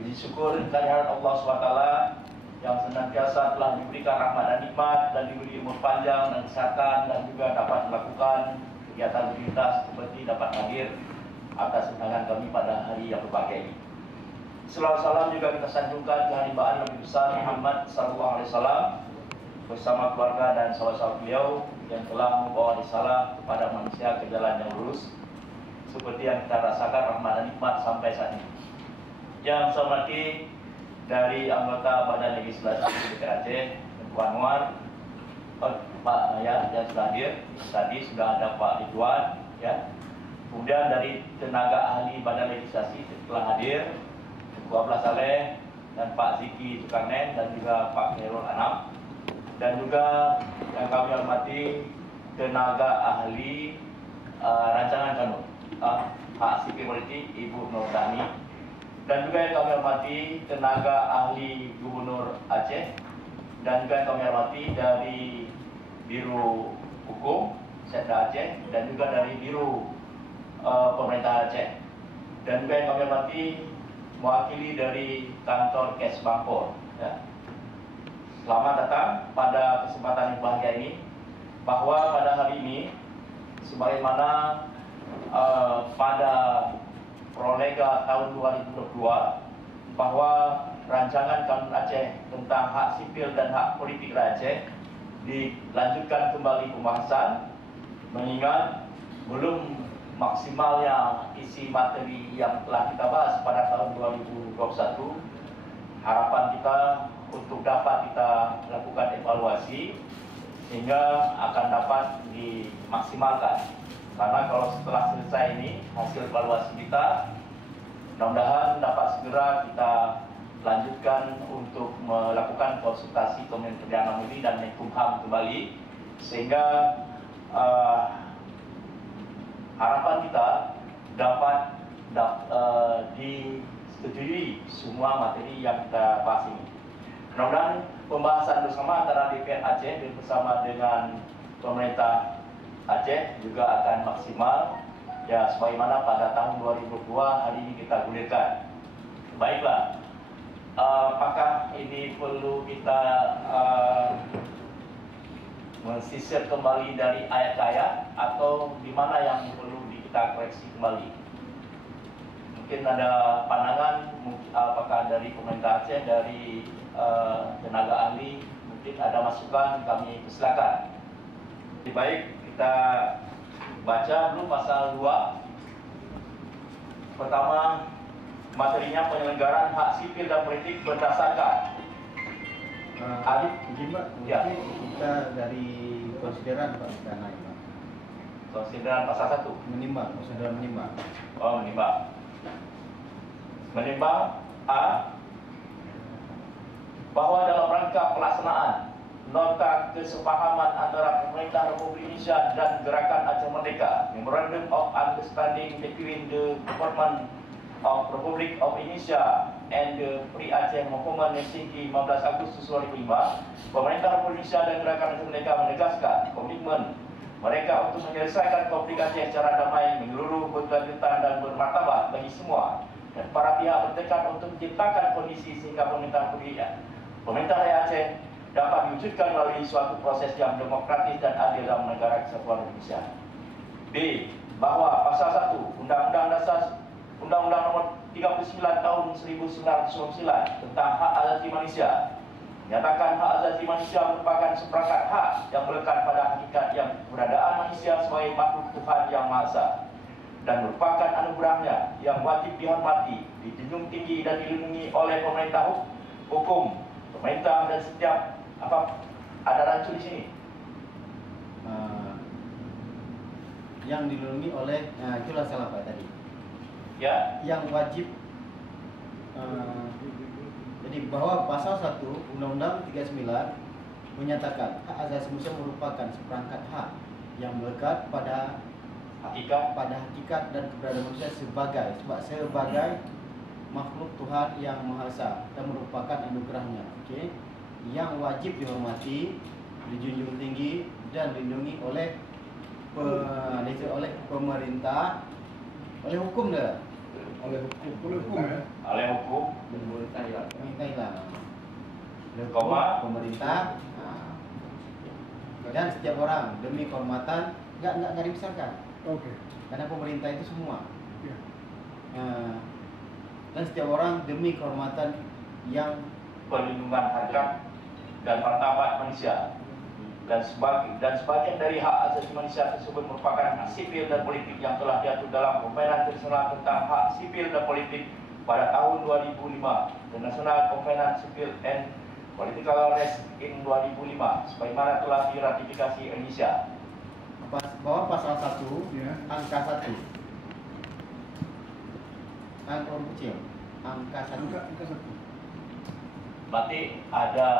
Puji syukur kehadirat Allah SWT yang senantiasa telah diberikan rahmat dan nikmat dan diberi umur panjang dan kesehatan dan juga dapat melakukan kegiatan rutinitas seperti dapat hadir atas undangan kami pada hari yang berbahagia ini. Selawat salam juga kita sanjungkan kehadiran Nabi besar Muhammad SAW bersama keluarga dan sahabat-sahabat beliau yang telah membawa risalah kepada manusia ke jalan yang lurus seperti yang kita rasakan rahmat dan nikmat sampai saat ini. Yang saya hormati dari anggota Badan Legislasi DPR Aceh, Tuan Anwar, Pak Naya yang sudah hadir, tadi sudah ada Pak Ridwan, ya. Kemudian dari tenaga ahli Badan Legislasi telah hadir, Tuan Abdullah Saleh dan Pak Ziki Zulkarnain dan juga Pak Khairul Anam, dan juga yang kami hormati tenaga ahli rancangan kanun Hak Sipil Politik Ibu Nur Dani, dan juga yang kami hormati tenaga ahli Gubernur Aceh, dan juga yang kami hormati dari Biro Hukum Setda Aceh, dan juga dari Biro Pemerintah Aceh, dan juga yang kami hormati mewakili dari kantor Kes Bangpor, ya. Selamat datang pada kesempatan yang bahagia ini, bahwa pada hari ini sebagaimana pada Prolega tahun 2022 bahwa rancangan kanun Aceh tentang hak sipil dan hak politik Aceh dilanjutkan kembali pembahasan, mengingat belum maksimalnya isi materi yang telah kita bahas pada tahun 2021. Harapan kita untuk dapat kita lakukan evaluasi sehingga akan dapat dimaksimalkan. Karena kalau setelah selesai ini hasil evaluasi kita, mudah-mudahan dapat segera kita lanjutkan untuk melakukan konsultasi Kementerian Dalam Negeri dan Menkumham kembali, sehingga harapan kita dapat disetujui semua materi yang kita bahas ini. Mudah-mudahan pembahasan bersama antara DPR Aceh bersama dengan pemerintah Aceh juga akan maksimal, ya, sebagaimana pada tahun 2022 hari ini kita gulirkan. Baiklah, apakah ini perlu kita mensisir kembali dari ayat ke ayat, atau di mana yang perlu kita koreksi kembali? Mungkin ada pandangan, apakah dari pemerintah Aceh, dari tenaga ahli, mungkin ada masukan, kami persilakan. Lebih baik kita baca dulu pasal 2. Pertama, materinya penyelenggaraan hak sipil dan politik berdasarkan Pak, ya. Kita dari konsideran Pak, kita naik Pak. Konsideran pasal 1 Menimbang, konsideran menimbang. Oh, menimbang. Menimbang A, bahwa dalam rangka pelaksanaan nota kesepahaman antara Pemerintah Republik Indonesia dan Gerakan Aceh Merdeka, Memorandum of Understanding between the Government of Republic of Indonesia and the Free Aceh Movement Helsinki 15 Agustus 2005, Pemerintah Republik Indonesia dan Gerakan Aceh Merdeka menegaskan komitmen mereka untuk menyelesaikan konflik Aceh secara damai, menyeluruh, berkelanjutan dan bermartabat bagi semua, dan para pihak bertekad untuk menciptakan kondisi sehingga Pemerintah Rakyat Aceh dapat diwujudkan melalui suatu proses yang demokratis dan adil dalam negara kesatuan Indonesia. B, bahwa pasal 1 Undang-Undang Dasar Undang-Undang Nomor 39 Tahun 1999 tentang hak asasi manusia menyatakan hak asasi manusia merupakan seperangkat hak yang melekat pada hakikat yang keberadaan manusia sebagai makhluk Tuhan yang Maha Esa, dan merupakan anugerahnya yang wajib dihormati, dijunjung tinggi dan dilindungi oleh pemerintah hukum, pemerintah, dan setiap ada rancu di sini. Yang dilindungi oleh, itulah salah Pak tadi. Ya. Yang wajib, jadi bahwa pasal 1 Undang-Undang 39 menyatakan hak asasi manusia merupakan seperangkat hak yang melekat pada hakikat dan keberadaan manusia sebagai makhluk Tuhan yang Maha Esa dan merupakan anugerahnya. Oke. Yang wajib dihormati, dijunjung tinggi dan dilindungi oleh pemerintah, oleh hukum dah. Oleh hukum koma, pemerintah, dan setiap orang demi kehormatan, nggak dibesarkan. Oke. Karena pemerintah itu semua. Ya. Dan setiap orang demi kehormatan yang perlindungan harkat dan martabat manusia, dan sebagian dari hak asasi manusia tersebut merupakan hak sipil dan politik yang telah diatur dalam Konvensi Internasional tentang Hak Sipil dan Politik pada tahun 2005, dan National Covenant Civil and Political Rights in 2005, sebagaimana telah diratifikasi Indonesia. bahwa pasal 1 Ya. angka 1 angka kecil angka 1 Angka 1. Berarti ada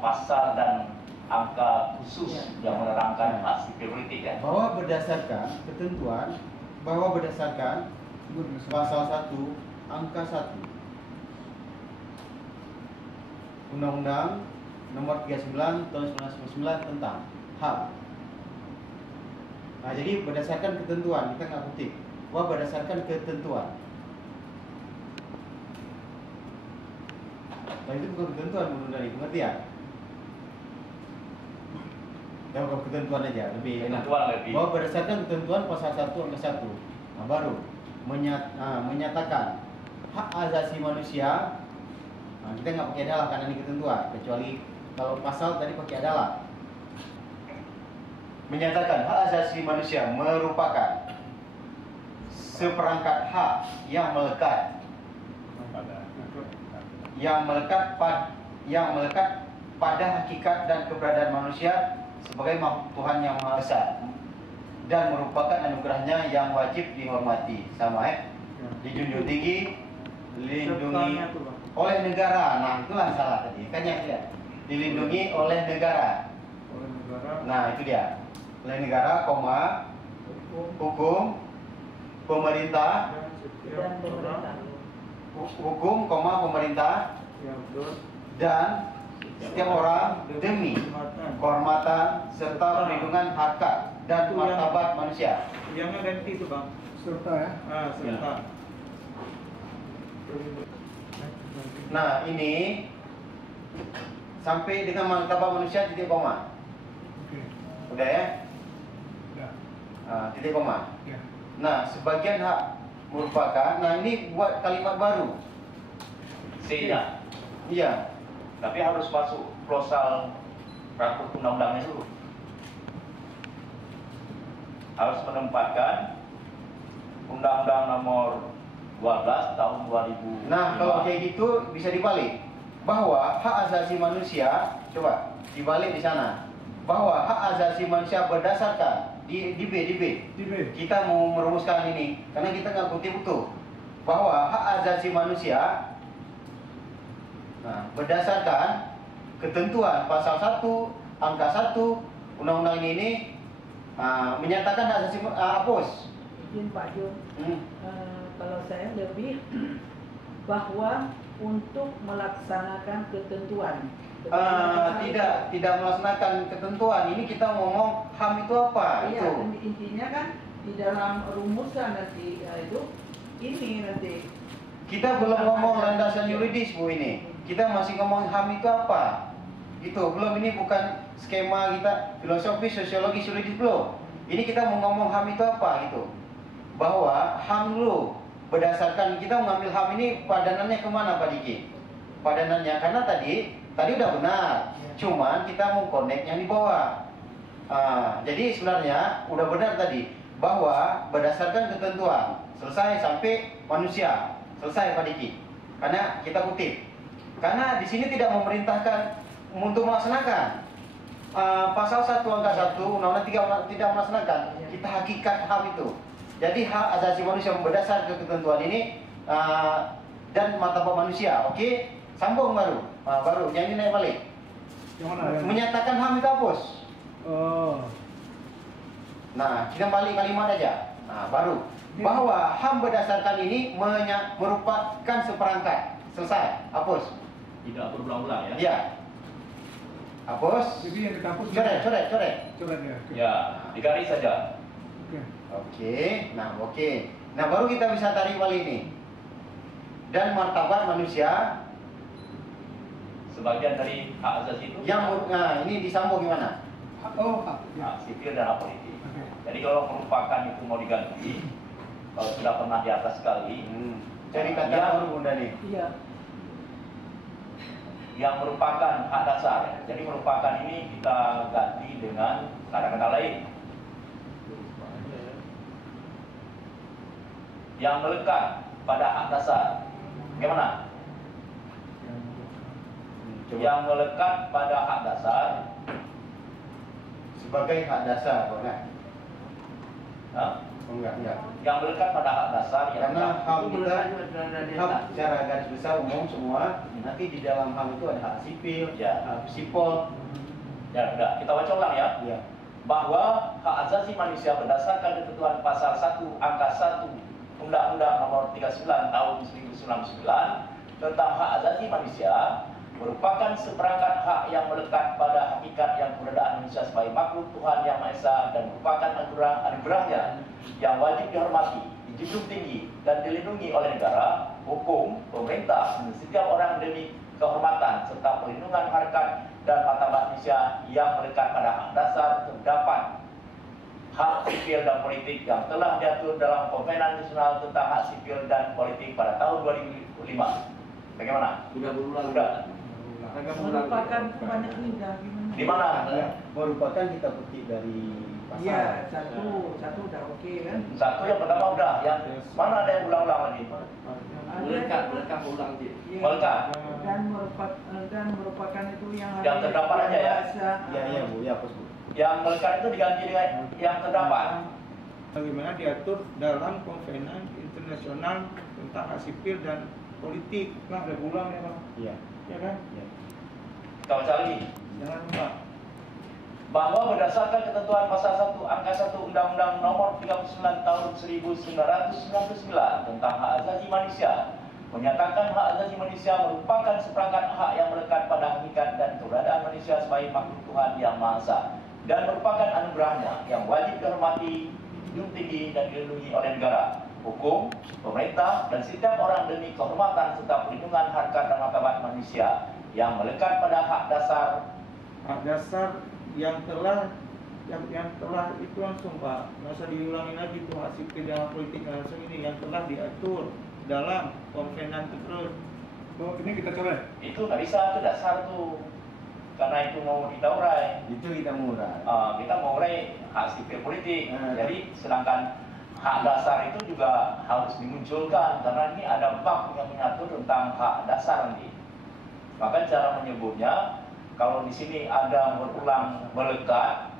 pasal dan angka khusus yang menerangkan hak sipil politik ya. bahwa berdasarkan ketentuan pasal 1 angka 1 Undang-Undang Nomor 39 Tahun 1999 tentang HAM. Nah, jadi berdasarkan ketentuan, kita nggak kutip, bahwa berdasarkan ketentuan. Nah, itu bukan ketentuan menurut dari pengertian. Ya, bukan ketentuan aja, lebih enak. Ketentuan lebih. Bahwa berdasarkan ketentuan pasal 1 angka 1. Nah, baru menyatakan hak asasi manusia. Nah, kita nggak pakai adalah karena ini ketentuan, kecuali kalau pasal tadi pakai adalah. Menyatakan hak asasi manusia merupakan seperangkat hak yang melekat pada hakikat dan keberadaan manusia sebagai makhluk Tuhan yang Maha Esa, dan merupakan anugerahnya yang wajib dihormati. Sama dijunjung tinggi, dilindungi oleh negara. Nah, itulah salah tadi. Kan yang lihat dilindungi oleh negara. Nah, itu dia. Oleh negara, koma, hukum, pemerintah, hukum, koma, pemerintah, dan setiap orang demi kehormatan serta perlindungan harkat dan martabat manusia. Yang ganti itu bang. Serta ya. Serta. Nah, ini sampai dengan martabat manusia titik koma. Oke. Udah ya? Udah. Titik koma. Ya. Nah, sebagian hak merupakan, nah ini buat kalimat baru. C-nya. Iya. Tapi harus masuk klosal peraturan undang-undangnya dulu. Harus menempatkan Undang-Undang Nomor 12 Tahun 2005. Nah, kalau kayak gitu bisa dibalik. Bahwa hak asasi manusia, coba dibalik di sana. Bahwa hak asasi manusia berdasarkan di B. Kita mau merumuskan ini karena kita nggak kutip utuh. Bahwa hak asasi manusia, nah, berdasarkan ketentuan pasal 1 angka 1 undang-undang ini menyatakan hak asasi hapus. Izin Pak Jun, kalau saya lebih bahwa untuk melaksanakan ketentuan. Tidak melaksanakan ketentuan. Ini kita ngomong HAM itu apa? Iya, Itu. intinya kan di dalam rumusan nanti itu ini nanti. Kita belum ngomong landasan yuridis Bu ini. Kita masih ngomong HAM itu apa? Itu belum, ini bukan skema kita filosofi, sosiologi, yuridis belum. Ini kita mau ngomong HAM itu apa gitu. Bahwa HAM dulu berdasarkan kita mengambil HAM ini padanannya kemana Pak Diki? Padanannya karena tadi udah benar. Cuman kita mau connect yang di bawah. Jadi sebenarnya udah benar tadi bahwa berdasarkan ketentuan selesai sampai manusia. Selesai Pak Diki. Karena kita kutip. Karena di sini tidak memerintahkan untuk melaksanakan. Pasal 1 angka 1 Undang-Undang 3 tidak melaksanakan. Kita hakikat HAM itu. Jadi hak asasi manusia berdasarkan ketentuan ini dan martabat manusia. Oke, sambung baru. Baru yang ini naik balik. Yang mana? Menyatakan HAM itu hapus. Oh. Nah, kita balik kalimat aja. Nah, baru bahwa HAM berdasarkan ini merupakan seperangkat. Selesai, hapus. Tidak berulang-ulang ya. Iya. Hapus. Jadi yang dihapus. Coret. Coret ya. Oke. Ya, digaris saja. Oke. Oke. Nah, baru kita bisa tarik balik ini. Dan martabat manusia sebagian dari hak asasi itu. Nah, ini disambung gimana? Oh, hak. Ya. Hak sipil dan hak politik. Jadi kalau merupakan itu mau diganti, kalau sudah pernah di atas sekali, Cari kata yang, baru Bunda nih. Iya. yang merupakan hak dasar. Jadi merupakan ini kita ganti dengan kata-kata lain. Yang melekat pada hak dasar. Bagaimana? Yang melekat pada hak dasar. Sebagai hak dasar, enggak? Hah? Enggak. Yang melekat pada hak dasar yang Karena HAM Itu kita berada di HAM atas. secara garis besar umum semua. Nanti di dalam HAM itu ada hak sipil, Ya. hak sipol. Ya, udah, kita baca ulang ya. Ya. Bahwa hak asasi manusia berdasarkan ketentuan pasal 1 angka 1 Undang-Undang Nomor 39 Tahun 1999 tentang hak asasi manusia merupakan seperangkat hak yang melekat pada hakikat yang keberadaan manusia sebagai makhluk Tuhan Yang Maha Esa dan merupakan anugerahnya yang wajib dihormati, dijunjung tinggi dan dilindungi oleh negara, hukum, pemerintah, dan setiap orang demi kehormatan serta perlindungan harkat dan martabat manusia yang melekat pada hak dasar terdapat hak sipil dan politik yang telah diatur dalam Konvensi Nasional tentang Hak Sipil dan Politik pada tahun 2005. Bagaimana? Sudah berulang. Sudah. Merupakan banyak lidah gimana? Di mana? Merupakan kita petik dari pasal. Iya, satu udah oke kan? Satu yang pertama udah, yang mana ada yang ulang-ulang lagi? Melekat ulang dia. Iya. Melekat. Dan merupakan itu yang Yang terdapat aja ya? Iya Bu, ya bos Bu. Yang melekat itu diganti dengan yang terdapat. Bagaimana diatur dalam Konvensi Internasional tentang hak sipil dan politik. Nah, udah ulang ya, Bang. Iya. Ya kan? Iya. Kita baca lagi. Jangan lupa. Bahwa berdasarkan ketentuan pasal 1 angka 1 Undang-Undang Nomor 39 Tahun 1999 tentang hak asasi manusia menyatakan hak asasi manusia merupakan seperangkat hak yang melekat pada hakikat dan keberadaan manusia sebagai makhluk Tuhan Yang Maha Esa dan merupakan anugerahnya yang wajib dihormati, dijunjung tinggi dan dilindungi oleh negara, hukum, pemerintah, dan setiap orang demi kehormatan serta perlindungan harkat dan martabat manusia yang melekat pada hak dasar. Hak dasar yang telah itu langsung Pak, nggak usah diulangin lagi tuh hak sipil dan hak politik langsung ini yang telah diatur dalam Konvensi terus. Oh, ini kita coba. Itu nggak bisa, itu dasar tuh, karena itu mau kita urai. Itu kita murah. Kita mau urai hak sipil politik. Hmm. Jadi sedangkan hak dasar itu juga harus dimunculkan karena ini ada bab yang mengatur tentang hak dasar nanti. Maka cara menyebutnya kalau di sini ada berulang melekat,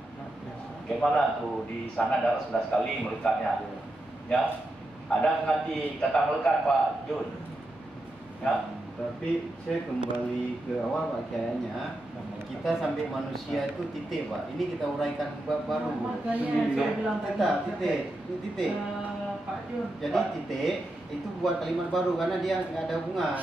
bagaimana tuh di sana ada sudah sekali melekatnya, ya. Ada nanti kata melekat Pak Jun, ya. Tapi saya kembali ke awal Pak, kayaknya kita sampai manusia itu titik Pak. Ini kita uraikan bab baru. Makanya saya bilang tadi. Kita titik. Pak Jun. Jadi titik itu buat kalimat baru karena dia nggak ada hubungan.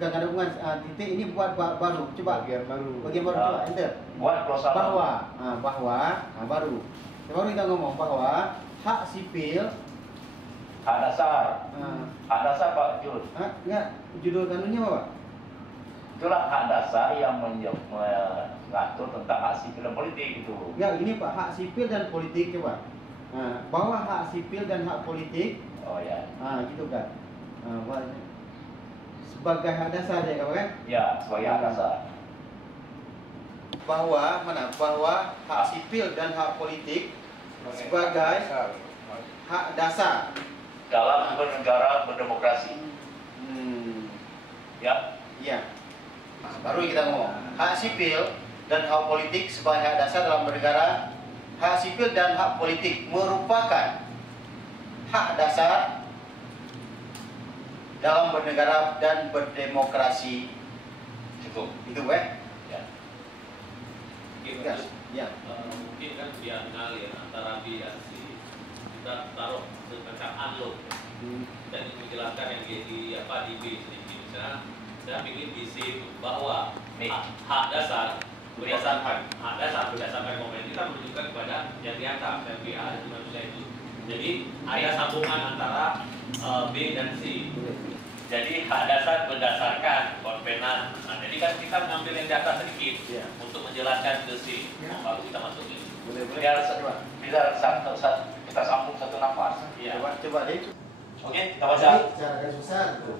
Bukan nggak ada hubungan. Titik ini buat baru. Coba. Bagian baru coba enter. Buat klosa Bahwa baru. Baru kita ngomong bahwa hak sipil. hak dasar. Hak dasar Pak Jun. Enggak, judul kanunnya apa Pak? Itulah hak dasar yang mengatur tentang hak sipil dan politik itu. Enggak, ini Pak, hak sipil dan politik coba. Bahwa hak sipil dan hak politik. Oh ya. Gitu kan. Sebagai hak dasar ya kan? Ya, sebagai hak dasar. Bahwa hak sipil dan hak politik sebagai hak dasar Dalam bernegara berdemokrasi. Ya. Iya. Baru kita ngomong hak sipil dan hak politik sebagai hak dasar dalam bernegara. Hak sipil dan hak politik merupakan hak dasar dalam bernegara dan berdemokrasi. Cukup. Itu ya. Ya. Mungkin kan biar ngalir antara B dan C, kita taruh semacam unload dan menjelaskan yang di B sedikit. Misalnya saya bikin di C bahwa hak dasar berdasarkan konvensi kita menunjukkan kepada yang di atas dan B asasi manusia itu. Jadi ada sambungan antara B dan C. Jadi hak dasar berdasarkan konvensi konvenan. Nah, jadi kan kita mengambil yang di atas sedikit Iya. untuk menjelaskan ke si baru kita masukin. Biar kita sambung satu nafas. Iya. Coba deh. Oke, kita baca. Jadi cara garis besar tuh.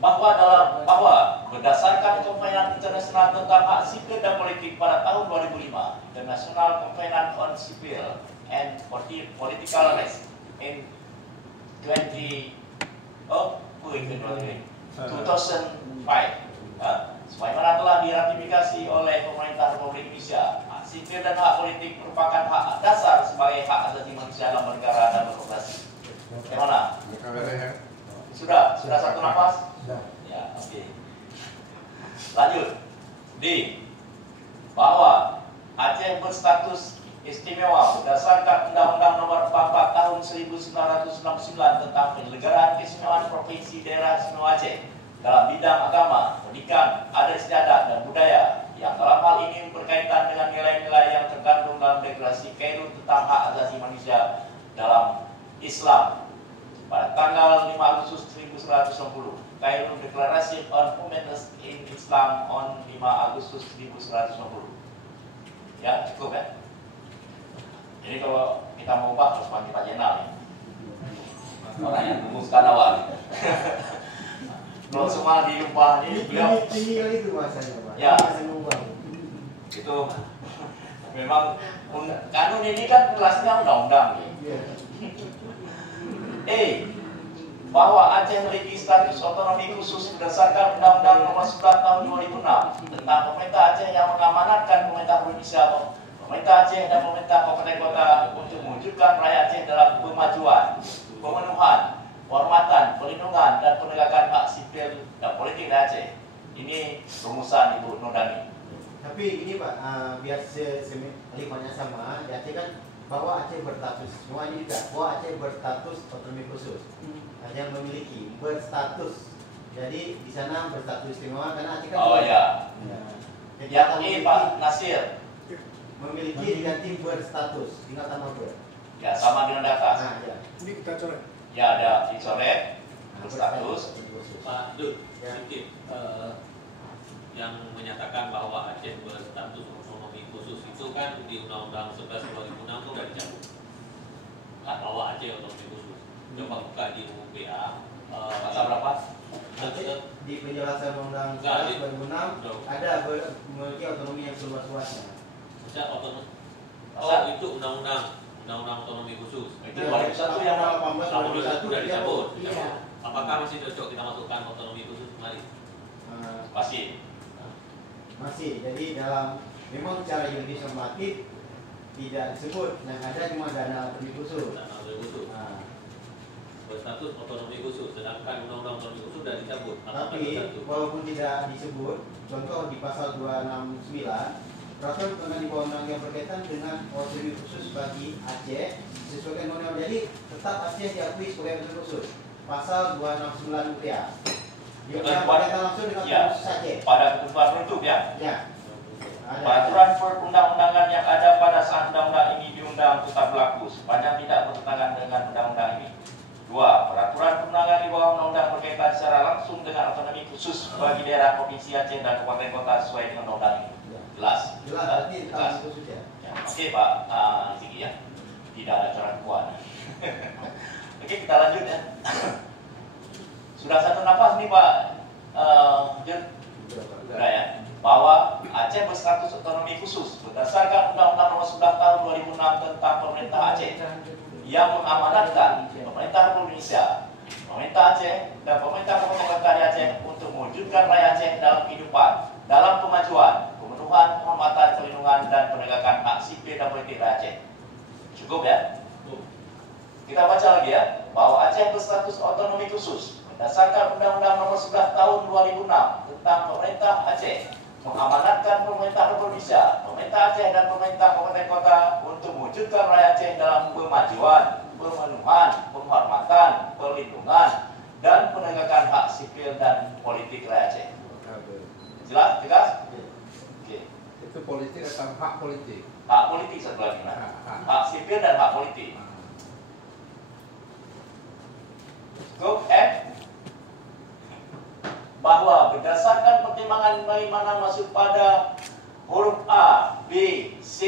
Bahwa berdasarkan Konvenan Internasional tentang Hak Sipil dan Politik pada tahun 2005, International Covenant on Civil and Political Rights in 2005, sebagaimana telah diratifikasi oleh pemerintah Republik Indonesia, hak sipil dan hak politik merupakan hak dasar sebagai hak asasi manusia dalam bernegara dan berkomunikasi. Bagaimana? Sudah satu nafas? Ya, oke. Lanjut. D. Bahwa Aceh berstatus istimewa berdasarkan Undang-Undang Nomor 44 Tahun 1969 tentang penyelenggaraan keistimewaan Provinsi Daerah Istimewa Aceh dalam bidang agama, pendidikan, adat istiadat dan budaya, yang dalam hal ini berkaitan dengan nilai-nilai yang terkandung dalam Deklarasi Kairo tentang Hak Asasi Manusia dalam Islam pada tanggal 5 Agustus 1990. Kairo Declaration on Human Rights in Islam on 5 Agustus 1990. Ya, cukup ya. Jadi kalau kita mau ubah harus panggil Pak Jenderal ya. Orang yang rumuskan awal. Kalau semua diubah ini beliau Tinggal itu bahasanya Pak. Ya. Bahasa mengubah. itu memang kanun ini kan kelasnya undang-undang ya. Iya. Bahwa Aceh memiliki status otonomi khusus berdasarkan Undang-Undang Nomor 11 Tahun 2006 tentang pemerintah Aceh yang mengamanatkan pemerintah Indonesia, pemerintah Aceh dan pemerintah kabupaten kota untuk mewujudkan rakyat Aceh dalam kemajuan, pemenuhan, penghormatan, perlindungan dan penegakan hak sipil dan politik rakyat Aceh. Ini rumusan Ibu Nurdani. Tapi ini Pak, biar lingkungannya sama, di Aceh kan bahwa Aceh berstatus, semua ini juga bahwa Aceh berstatus otonomi khusus. Aceh memiliki berstatus, jadi di sana berstatus istimewa karena Aceh kan Oh ya, ya. yang ini Pak Nasir. Memiliki diganti berstatus, tinggal tambah ber. Ya, sama dengan data. Nah, ya. Ini kita coret. Ya, ada dicoret berstatus. Pak Dut, Ya. sedikit yang menyatakan bahwa Aceh berstatus otonomi khusus itu kan di Undang-Undang 11 2006 itu sudah dicabut. Bahwa Aceh otonomi khusus. Coba buka di UPA. Pasal berapa? Di penjelasan Undang-Undang Enggak, 11 2006 ada memiliki otonomi yang seluas-luasnya. Bisa otonomi. Pasal? Oh, itu undang-undang otonomi khusus. Itu 2001 yang 2021 sudah dicabut. Iya. Apakah masih cocok kita masukkan otonomi khusus kembali? Pasti. Masih, jadi dalam memang secara yuridis normatif tidak disebut, yang ada cuma dana otonomi khusus. Dan otonomi khusus. Nah, Berstatus otonomi khusus, sedangkan undang-undang otonomi khusus sudah dicabut. Apakah tapi bersatu? walaupun tidak disebut, contoh di pasal 269 peraturan perundang di bawah undang yang berkaitan dengan otonomi khusus bagi Aceh sesuai dengan undang, jadi tetap Aceh diakui sebagai otonomi khusus. Pasal 269 UPA. Dia berkaitan langsung dengan Ya. otonomi khusus Aceh. Pada ketentuan penutup ya. Ya. Ada. Peraturan perundang-undangan yang ada pada saat undang-undang ini diundang tetap berlaku sepanjang tidak bertentangan dengan undang-undang ini. 2. Peraturan perundangan di bawah undang-undang berkaitan secara langsung dengan otonomi khusus bagi daerah provinsi Aceh dan kabupaten kota sesuai dengan undang-undang ini. Jelas. Jelas, berarti Jelas. otonomi khusus ya. Ya, oke Pak Ziki ya. Tidak ada cara kuat. Oke, kita lanjut ya. Sudah satu nafas nih Pak Jun. Sudah ya. Bahwa Aceh berstatus otonomi khusus berdasarkan Undang-Undang Nomor 11 Tahun 2006 tentang pemerintah Aceh yang mengamanatkan pemerintah Republik Indonesia, pemerintah Aceh dan pemerintah kabupaten kota di Aceh untuk mewujudkan rakyat Aceh dalam kehidupan, dalam kemajuan, pemenuhan, penghormatan, perlindungan dan penegakan hak sipil dan politik rakyat Aceh. Cukup ya? Kita baca lagi ya, bahwa Aceh berstatus otonomi khusus berdasarkan Undang-Undang Nomor 11 Tahun 2006 tentang pemerintah Aceh, mengamanatkan pemerintah Republik Indonesia, pemerintah Aceh dan pemerintah kabupaten kota untuk mewujudkan rakyat Aceh dalam kemajuan, pemenuhan, penghormatan, perlindungan dan penegakan hak sipil dan politik rakyat Aceh. Jelas? Tegas? Oke. Itu politik atau hak politik? Hak politik satu lagi, nah. Hak sipil dan hak politik. Cukup? bahwa berdasarkan pertimbangan bagaimana masuk pada huruf A, B, C,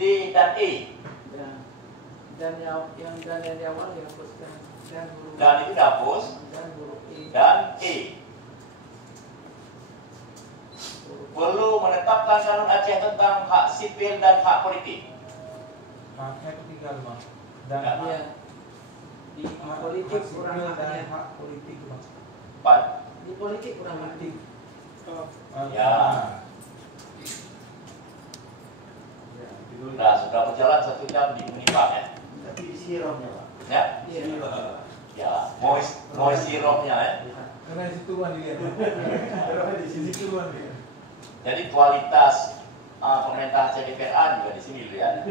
D, dan E. Ya. Dan yang di awal dihapuskan dan huruf Dan itu dihapus. dan huruf E. Dan E. Perlu menetapkan kanun Aceh tentang hak sipil dan hak politik. Haknya ketinggalan, Bang. Dan Ya. Iya. Di politik hak kurang sipil dan haknya. hak politik, Bang. Pak. Di politik kurang haknya. Ya. Nah, sudah berjalan 1 jam di Unipar ya. Tapi di siromnya Pak. Ya. Iya. Ya, mau sirupnya ya. Karena di situ Bang dilihat. Karena di situ Bang dia. Jadi kualitas pemerintah CDPRA juga di sini dilihat.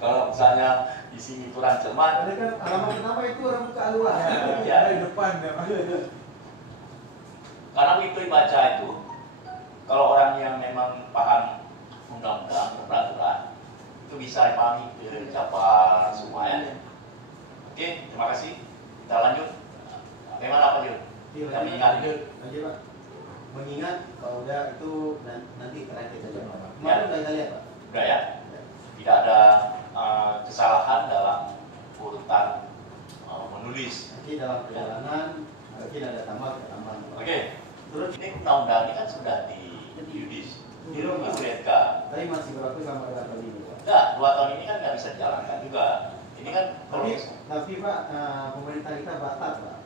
Kalau misalnya di sini kurang cermat, Karena kan alamat pertama itu orang buka luar. ya. Di depan ya, Bang. Karena itu baca itu, kalau orang yang memang paham undang-undang peraturan itu bisa dipahami ke Jabar semua ya. Oke, terima kasih. Kita lanjut. Bagaimana Pak Jun? Kita mengingat itu. Lanjut Pak. Mengingat kalau udah itu nanti terakhir saja Pak. Ya. Kemarin udah kita lihat Pak. Udah ya. Tidak ada kesalahan dalam urutan menulis. Nanti dalam perjalanan mungkin ada tambah tambahan. Oke. Terus ini undang-undang ini kan sudah di Yudis, di Merdeka. Tapi masih berlaku sama dengan tahun ini Pak. Enggak, 2 tahun ini kan nggak bisa dijalankan juga. Ini kan Tapi Pak, pemerintah kita batal Pak.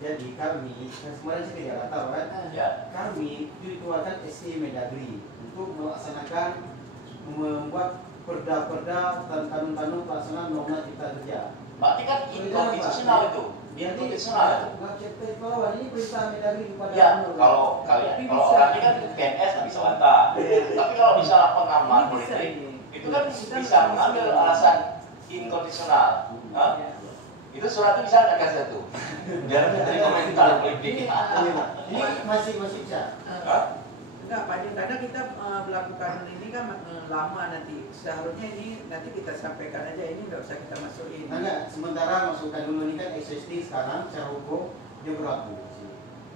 Jadi kami, kemarin saya ke Jakarta kan, ya. kami dikeluarkan SE Mendagri untuk melaksanakan membuat perda-perda dan kanun-kanun pelaksanaan undang-undang cipta kerja. Berarti kan inkonstitusional itu. Inkonstitusional itu. Nggak cipta bahwa ini perintah Mendagri kepada Ya, anu. kalau kalian, kalau orang ini kan PNS nggak bisa bantah. Tapi kalau misalnya pengamat Ini bisa politik, ini. itu kan bisa mengambil alasan inkonstitusional. Hah? Ya. Itu surat itu bisa nggak kasih itu? Biar dari komentar politik. Ini masih bisa. Hah? Enggak, Pak Jun, karena kita melakukan ini kan lama nanti. Seharusnya ini nanti kita sampaikan aja, ini nggak usah kita masukin. Nah, enggak, sementara masukkan dulu ini kan SST sekarang secara hukum dia berlaku.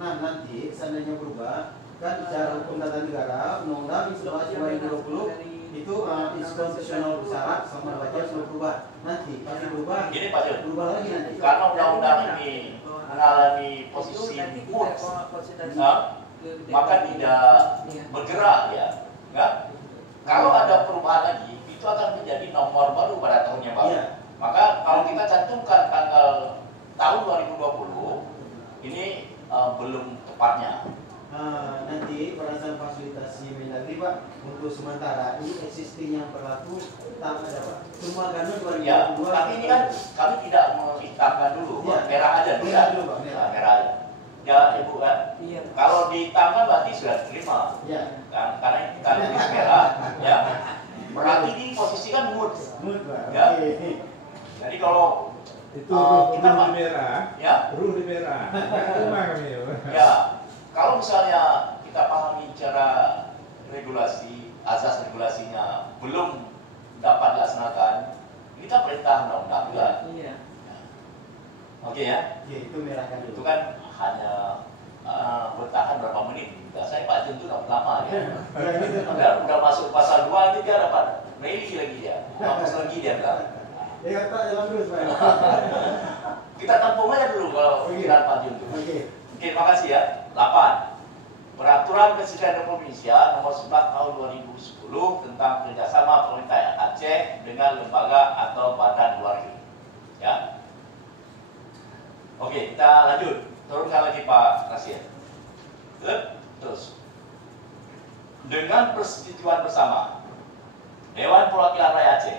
Nah, nanti seandainya berubah kan secara hukum tata negara Undang-Undang 11 2020 itu inkonstitusional bersyarat sama baca sudah berubah. Nanti pasti berubah. Gini Pak Jun, Berubah lagi nanti. karena undang-undang ini mengalami posisi mood, maka tidak bergerak ya, enggak? Kalau ada perubahan lagi, itu akan menjadi nomor baru pada tahun yang baru. Iya. Maka kalau kita cantumkan tanggal tahun 2020, ini belum tepatnya. Nanti berdasarkan fasilitasi Mendagri Pak, untuk sementara ini existing yang berlaku tak ada Pak. Semua kanun 2022. Ya, tapi ini kan kami tidak menghitamkan dulu, Iya. merah aja dulu Merah ya. dulu, Pak, merah. Nah, merah aja. Ya Ibu kan, Iya. kalau dihitamkan berarti sudah diterima. Ya. Kan, karena kita tulis merah, ya. Berarti di posisi kan mood. Mood Pak. Ya. Oke. Jadi kalau Itu kita ruh di merah, ya, ruh di merah. Terima kami. ya, kalau misalnya kita pahami cara regulasi, azas regulasinya belum dapat dilaksanakan, ini kan perintah undang-undang juga. Iya. Oke ya, Ya, itu merahkan itu dulu. kan hanya bertahan berapa menit. Saya Pak Jun itu dapat lama ya. Ya, itu Udah masuk pasal 2 ini dia dapat rally lagi dia, hapus lagi dia kan. Ya, kata jalan terus Pak. Kita tampung aja dulu kalau Oke. pikiran Pak Jun itu. Oke. Oke, terima kasih ya. 8. Peraturan Presiden Republik Indonesia Nomor 11 Tahun 2010 tentang kerjasama pemerintah Aceh dengan lembaga atau badan luar negeri. Ya. Oke, kita lanjut. Turunkan lagi Pak Rasyid. Terus. Dengan persetujuan bersama Dewan Perwakilan Rakyat Aceh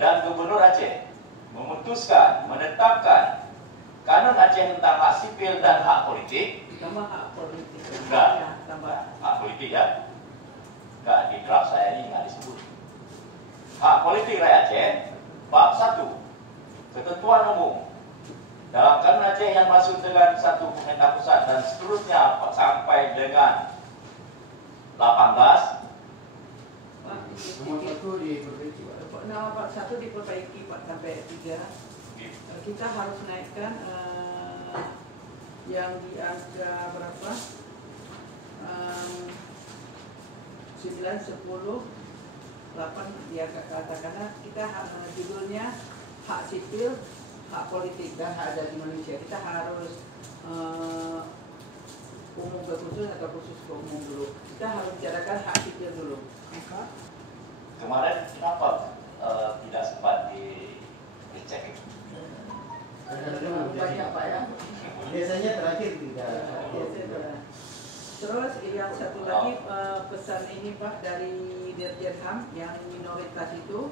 dan Gubernur Aceh memutuskan menetapkan Kanun Aceh tentang hak sipil dan hak politik. Tambah hak politik. Enggak. Ya, tambah. Hak politik ya. Enggak, di draft saya ini enggak disebut. Hak politik rakyat Aceh, bab 1. Ketentuan umum. Dalam Kanun Aceh yang masuk dengan satu pemerintah pusat dan seterusnya sampai dengan 18. Pak, Nomor 1 diperbaiki Pak. Nah, Pak, 1 diperbaiki Pak sampai 3. Kita harus naikkan yang di angka berapa? 9, 10, 8 ya katakanlah kita judulnya hak sipil, hak politik dan hak asasi manusia. Kita harus umum ke khusus atau khusus ke umum dulu. Kita harus bicarakan hak sipil dulu. Kemarin kenapa tidak sempat dicek? Banyak Pak ya. Biasanya terakhir tidak. Terus yang satu lagi pesan ini Pak dari Dirjen HAM yang minoritas itu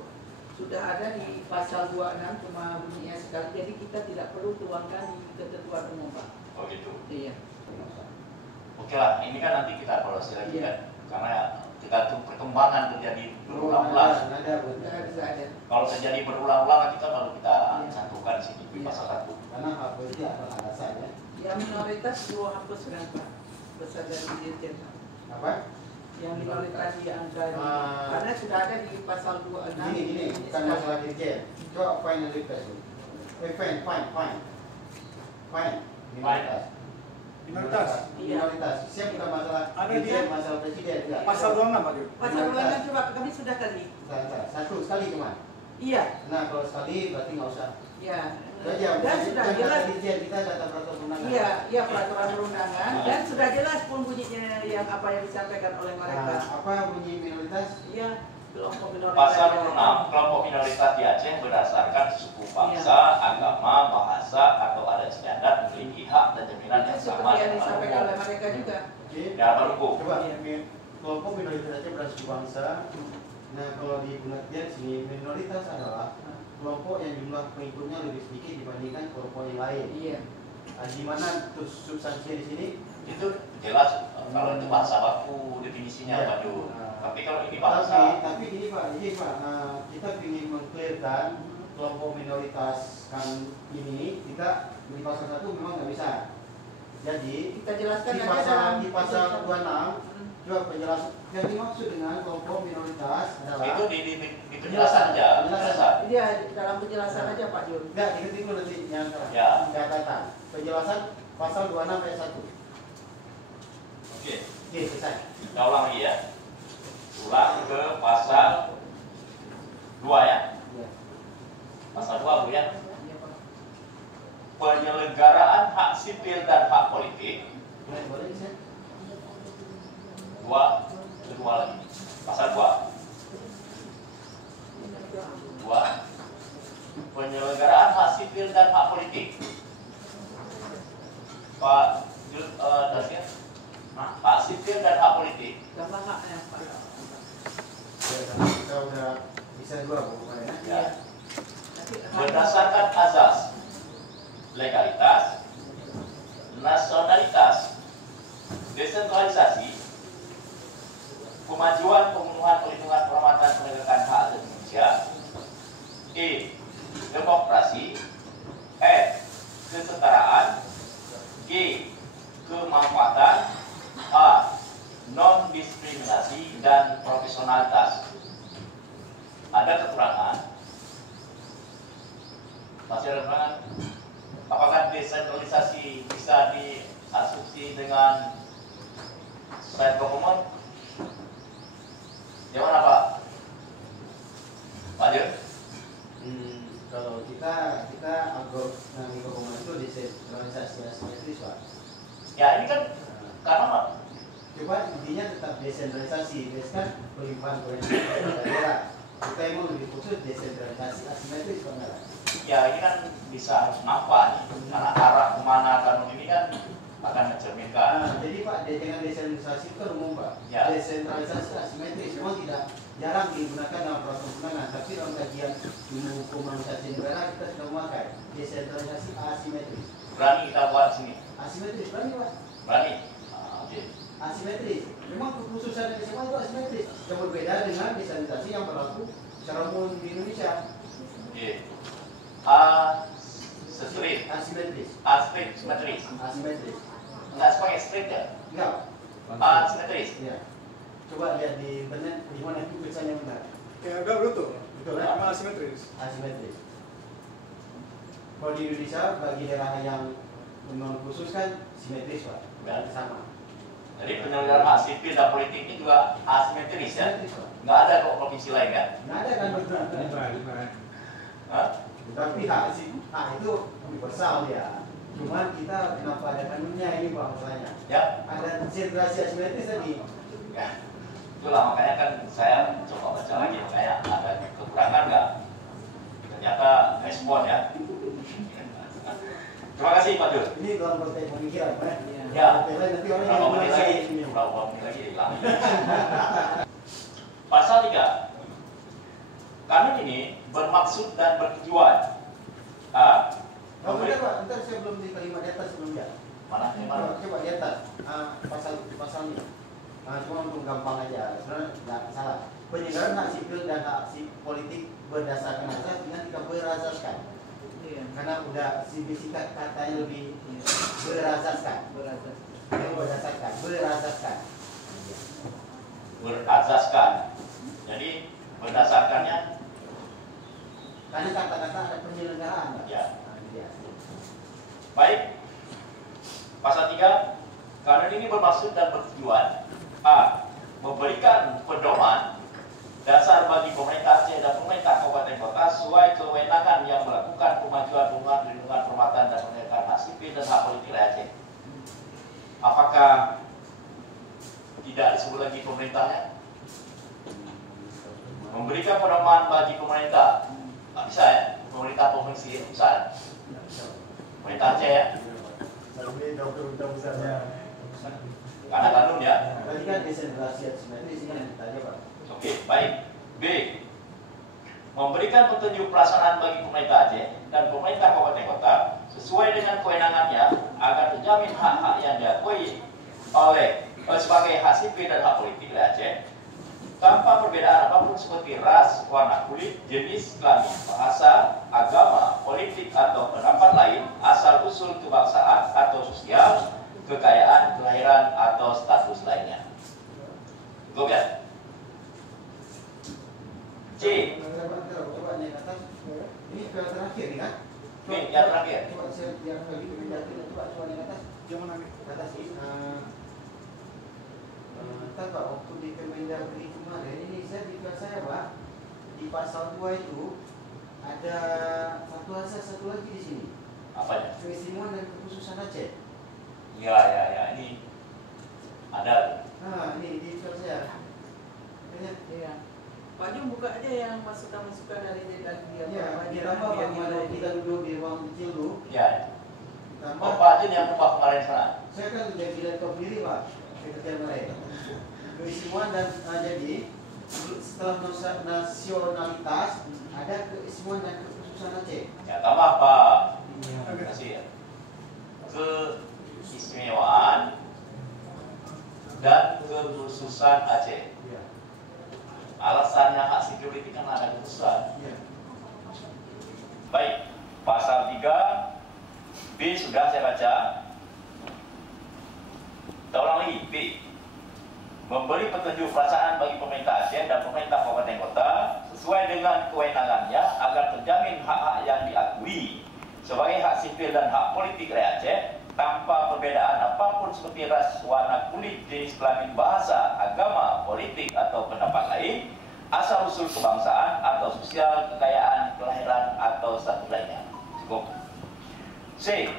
sudah ada di pasal 26 cuma bunyinya sekali, jadi kita tidak perlu tuangkan di ketentuan umum Pak. Oh gitu. Iya. Oke lah, ini kan nanti kita evaluasi lagi Iya. kan, karena kita tunggu perkembangan terjadi berulang-ulang. Ada. Kalau terjadi berulang-ulang nanti kan baru kita Iya. cantumkan di sini di Iya. pasal 1. Karena hak politik adalah alasan ya. Yang minoritas dua hapus kan Pak. Pesan dari Dirjen HAM. Apa? Yang minoritas di angka ini. Karena sudah ada di pasal 26. Gini, bukan masalah dirjen. Coba fine and request. Fine. Minoritas. Minoritas. Minoritas. Saya bukan masalah Ada dirjen, dia. masalah presiden. Enggak. Pasal 26 Pak. Pasal 26 coba kami sudah kali. Bentar. Satu sekali cuma. Iya. Nah kalau sekali berarti nggak usah. Ya. Saja. Dan sudah jelas. Dirjen kita data peraturan undangan. Iya peraturan perundangan dan sudah jelas pun bunyinya yang apa yang disampaikan oleh mereka. Nah, apa bunyi minoritas? Iya, kelompok minoritas. Pasal 6, kelompok minoritas di Aceh berdasarkan suku bangsa, agama, bahasa, atau adat istiadat memiliki hak dan jaminan Itu yang sama seperti yang dengan disampaikan oleh umum. mereka juga. Oke. Ya, berhukum. Coba kelompok minoritas Aceh bersuku bangsa. Nah kalau di pengertian sini minoritas adalah kelompok yang jumlah pengikutnya lebih sedikit dibandingkan kelompok yang lain. Iya. Di mana terus substansinya di sini? Itu jelas kalau itu bahasa baku definisinya Iya. Pak Jun. Nah, Tapi kalau ini bahasa tapi gini Pak, kita ingin mengklairkan kelompok minoritas kan ini kita di pasal 1 memang nggak bisa. Jadi Kita jelaskan di aja pasal dalam di pasal 26 coba penjelasan yang dimaksud dengan kelompok minoritas adalah itu di penjelasan aja. Penjelasan. Iya, dalam penjelasan aja Pak Jun. enggak diketik dulu nanti yang Ya. catatan penjelasan pasal 26 ayat 1. Oke, Oke, selesai. kita ulang lagi ya. Ulang ke pasal 2 ya. Ya. Pasal 2 Bu ya. Iya, Pak. Penyelenggaraan hak sipil dan hak politik. Boleh bisa? Kedua lagi. Pasal 2. Penyelenggaraan hak sipil dan hak politik. Pak Dasir, hak sipil dan hak politik Tambah haknya Pak. Ya, kita udah bisa dua pokoknya. ya, Nanti berdasarkan azas legalitas, nasionalitas, desentralisasi, kemajuan, pemenuhan, perlindungan, penghormatan, penegakan hak asasi manusia, E. Demokrasi, F. Kesetaraan, G. Kemanfaatan, A. Non-diskriminasi dan profesionalitas. Ada kekurangan? Masih ada kekurangan? Apakah desentralisasi bisa diasumsi dengan side government? Gimana Pak? Lanjut. Kalau kita agak government itu desentralisasi asimetris Pak. Ya ini kan karena Coba intinya tetap desentralisasi, kan pelimpahan kewenangan daerah. Kita emang lebih khusus desentralisasi asimetris Pak. ya ini kan bisa nampak nih, karena arah kemana kanun ini kan akan mencerminkan. Nah, jadi Pak, dengan desentralisasi itu kan umum Pak. Ya. Desentralisasi asimetris memang tidak jarang digunakan dalam peraturan perundangan, tapi dalam kajian ilmu hukum organisasi negara kita sudah memakai desentralisasi asimetris. Berani kita buat sini, Asimetris berani Pak. berani. Oke. Asimetris. Memang kekhususan SMA itu asimetris. Yang berbeda dengan desentralisasi yang berlaku secara umum di Indonesia. Oke. Street, Asimetris. aspek simetris. Asimetris. Nggak sebagai street ya? Enggak. Simetris. Iya. Coba lihat di internet di mana itu tulisannya benar. Ya enggak betul. Betul kan? Sama asimetris. Asimetris. Kalau di Indonesia bagi daerah yang non khusus kan simetris Pak, Ya. sama. Jadi penyelenggaraan hak sipil dan politik ini juga asimetris ya. Simetris Pak. Nggak ada kok provinsi lain kan? Nggak ada kan betul. Lima. Hah? Tapi hak itu universal ya. Cuman kita kenapa ada kanunnya ini Pak masalahnya? Ya. Ada sirkulasi asimetris tadi. Ya. Itulah makanya kan saya coba baca lagi, kayak ada kekurangan nggak? Ternyata respon ya. Terima kasih Pak Jul. Ini dalam konteks pemikiran Pak. Ya. Nanti orang Berapa menit lagi? ini. Berapa menit lagi hilang. Pasal 3. Kanun ini bermaksud dan bertujuan A. Oh, bentar Pak, bentar saya belum di kalimat di atas sebelumnya. Mana? Coba di atas. Pasalnya. Cuma untuk gampang aja, sebenarnya nggak salah. Penyelenggaraan hak sipil dan hak politik berdasarkan asas dengan kita berazaskan. Iya. Karena udah sikat katanya lebih berazaskan. Berazaskan. Berazaskan. Jadi berdasarkannya Karena kata-kata ada penyelenggaraan. Pak. ya. Nah, ini dia. Baik. Pasal 3. Kanun ini bermaksud dan bertujuan A. Memberikan pedoman dasar bagi pemerintah Aceh dan pemerintah kabupaten kota sesuai kewenangan yang melakukan kemajuan perlindungan permatan dan penegakan hak sipil dan hak politik rakyat Aceh. Apakah tidak disebut lagi pemerintahnya? Memberikan pedoman bagi pemerintah. Nggak bisa ya, pemerintah provinsi pusat. Pemerintah Aceh ya. Karena kanun ya. Tadi kan desentralisasi asimetris ini yang tadi Pak. Oke, baik. B. Memberikan petunjuk pelaksanaan bagi pemerintah Aceh dan pemerintah kabupaten kota sesuai dengan kewenangannya agar terjamin hak-hak yang diakui sebagai hak sipil dan hak politik dari Aceh tanpa perbedaan apapun seperti ras, warna kulit, jenis kelamin, bahasa, agama, politik atau pendapat lain, asal usul kebangsaan atau sosial, kekayaan, kelahiran atau status lainnya. Cukup ya? C. Coba naik atas. Ini ke terakhir nih kan? Ini yang terakhir. Coba saya yang lagi coba naik atas. Yang mana nih? Atas ini. Ntar Pak, waktu di Kemendagri kemarin ini saya di kelas saya Pak, di pasal 2 itu ada satu asas satu lagi di sini. Apanya? Keistimewaan dan kekhususan Aceh. Ya, ini ada. Nah, ini di kelas saya. Banyak. Iya. Pak Jum buka aja yang masukan-masukan dari dia. Iya, ditambah Pak, kalau kita duduk di ruang kecil dulu. Ya. Tambah. Oh, Pak Jun yang ubah kemarin sana. Saya kan udah bilang top diri Pak, sekretariat mereka. Keistimewaan dan jadi setelah nasionalitas ada keistimewaan dan kekhususan Aceh. Ya, tambah Pak. Terima kasih ya. Keistimewaan dan kekhususan Aceh. Iya. Alasannya hak sipil politik kan ada kekhususan. Iya. Baik, pasal 3 B sudah saya baca. Kita ulang lagi B. Memberi petunjuk pelaksanaan bagi pemerintah Aceh dan pemerintah kabupaten kota sesuai dengan kewenangannya agar terjamin hak-hak yang diakui sebagai hak sipil dan hak politik rakyat Aceh tanpa perbedaan apapun seperti ras, warna kulit, jenis kelamin, bahasa, agama, politik atau pendapat lain, asal usul kebangsaan atau sosial, kekayaan, kelahiran atau status lainnya. Cukup. C.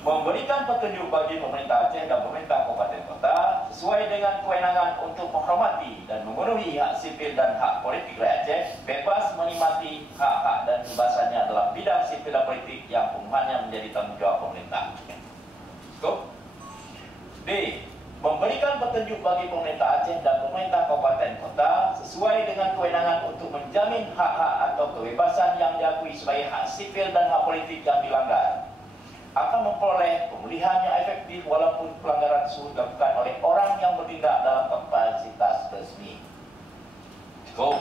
Memberikan petunjuk bagi pemerintah Aceh dan pemerintah kabupaten kota sesuai dengan kewenangan untuk menghormati dan memenuhi hak sipil dan hak politik rakyat Aceh, bebas menikmati hak-hak dan kebebasannya dalam bidang sipil dan politik yang pemenuhannya menjadi tanggung jawab pemerintah. Cukup. D. Memberikan petunjuk bagi pemerintah Aceh dan pemerintah kabupaten kota sesuai dengan kewenangan untuk menjamin hak-hak atau kebebasan yang diakui sebagai hak sipil dan hak politik yang dilanggar, akan memperoleh pemulihan yang efektif walaupun pelanggaran tersebut dilakukan oleh orang yang bertindak dalam kapasitas resmi. Cukup.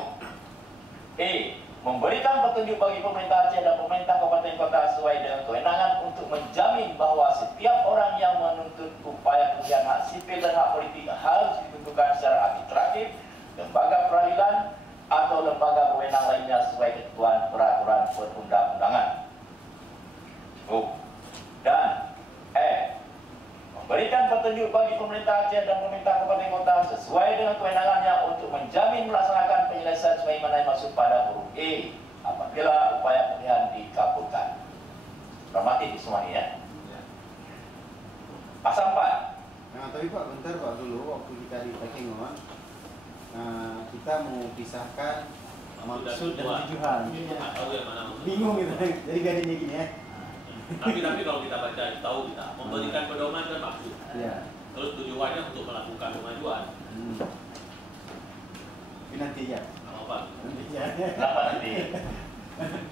E. Memberikan petunjuk bagi pemerintah Aceh dan pemerintah kabupaten kota sesuai dengan kewenangan untuk menjamin bahwa setiap orang yang menuntut upaya pemulihan hak sipil dan hak politik harus ditentukan secara administratif, lembaga peradilan atau lembaga berwenang lainnya sesuai ketentuan peraturan perundang-undangan. Cukup. Dan petunjuk bagi pemerintah Aceh dan pemerintah kabupaten kota sesuai dengan kewenangannya untuk menjamin melaksanakan penyelesaian sebagaimana dimaksud pada huruf E apabila upaya pemulihan dikabulkan. Hormati semua ini ya. Pasal 4. Nah, tapi Pak, bentar Pak dulu, waktu kita di Takengon, kita mau pisahkan maksud dan tujuan. Nggak tahu yang mana maksud. Bingung gitu, jadi garingnya gini ya. Tapi kalau kita baca tahu kita memberikan pedoman kan maksud. Iya. Terus tujuannya untuk melakukan kemajuan. Tapi nanti ya. Apa? Nanti ya. Kenapa nanti?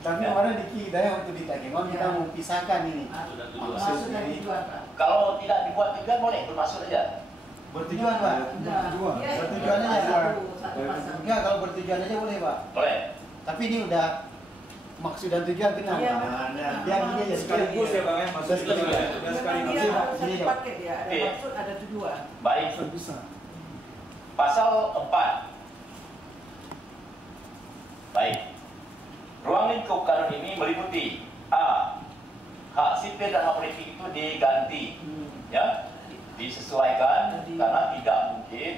Tapi kemarin di Kidaya waktu di Takengon kita mau pisahkan ini. Sudah tujuan. Maksud dan tujuan, Pak. Kalau tidak dibuat tujuan boleh bermaksud aja. Bertujuan Pak. Bertujuan. Iya, Bertujuan aja. satu pasal. Enggak, kalau bertujuan aja boleh Pak. Boleh. Tapi ini udah maksud dan tujuan kenapa? Iya, Nah, biar gini aja Sekaligus ya Bang ya, maksud Sekaligus. tujuan. Dan Memang sekaligus. dia harus Sini, satu Pak. paket ya, ada Iya. maksud, ada tujuan. Baik. Pasal 4. Baik. Ruang lingkup kanun ini meliputi A. Hak sipil dan hak politik itu diganti, ya, disesuaikan karena tidak mungkin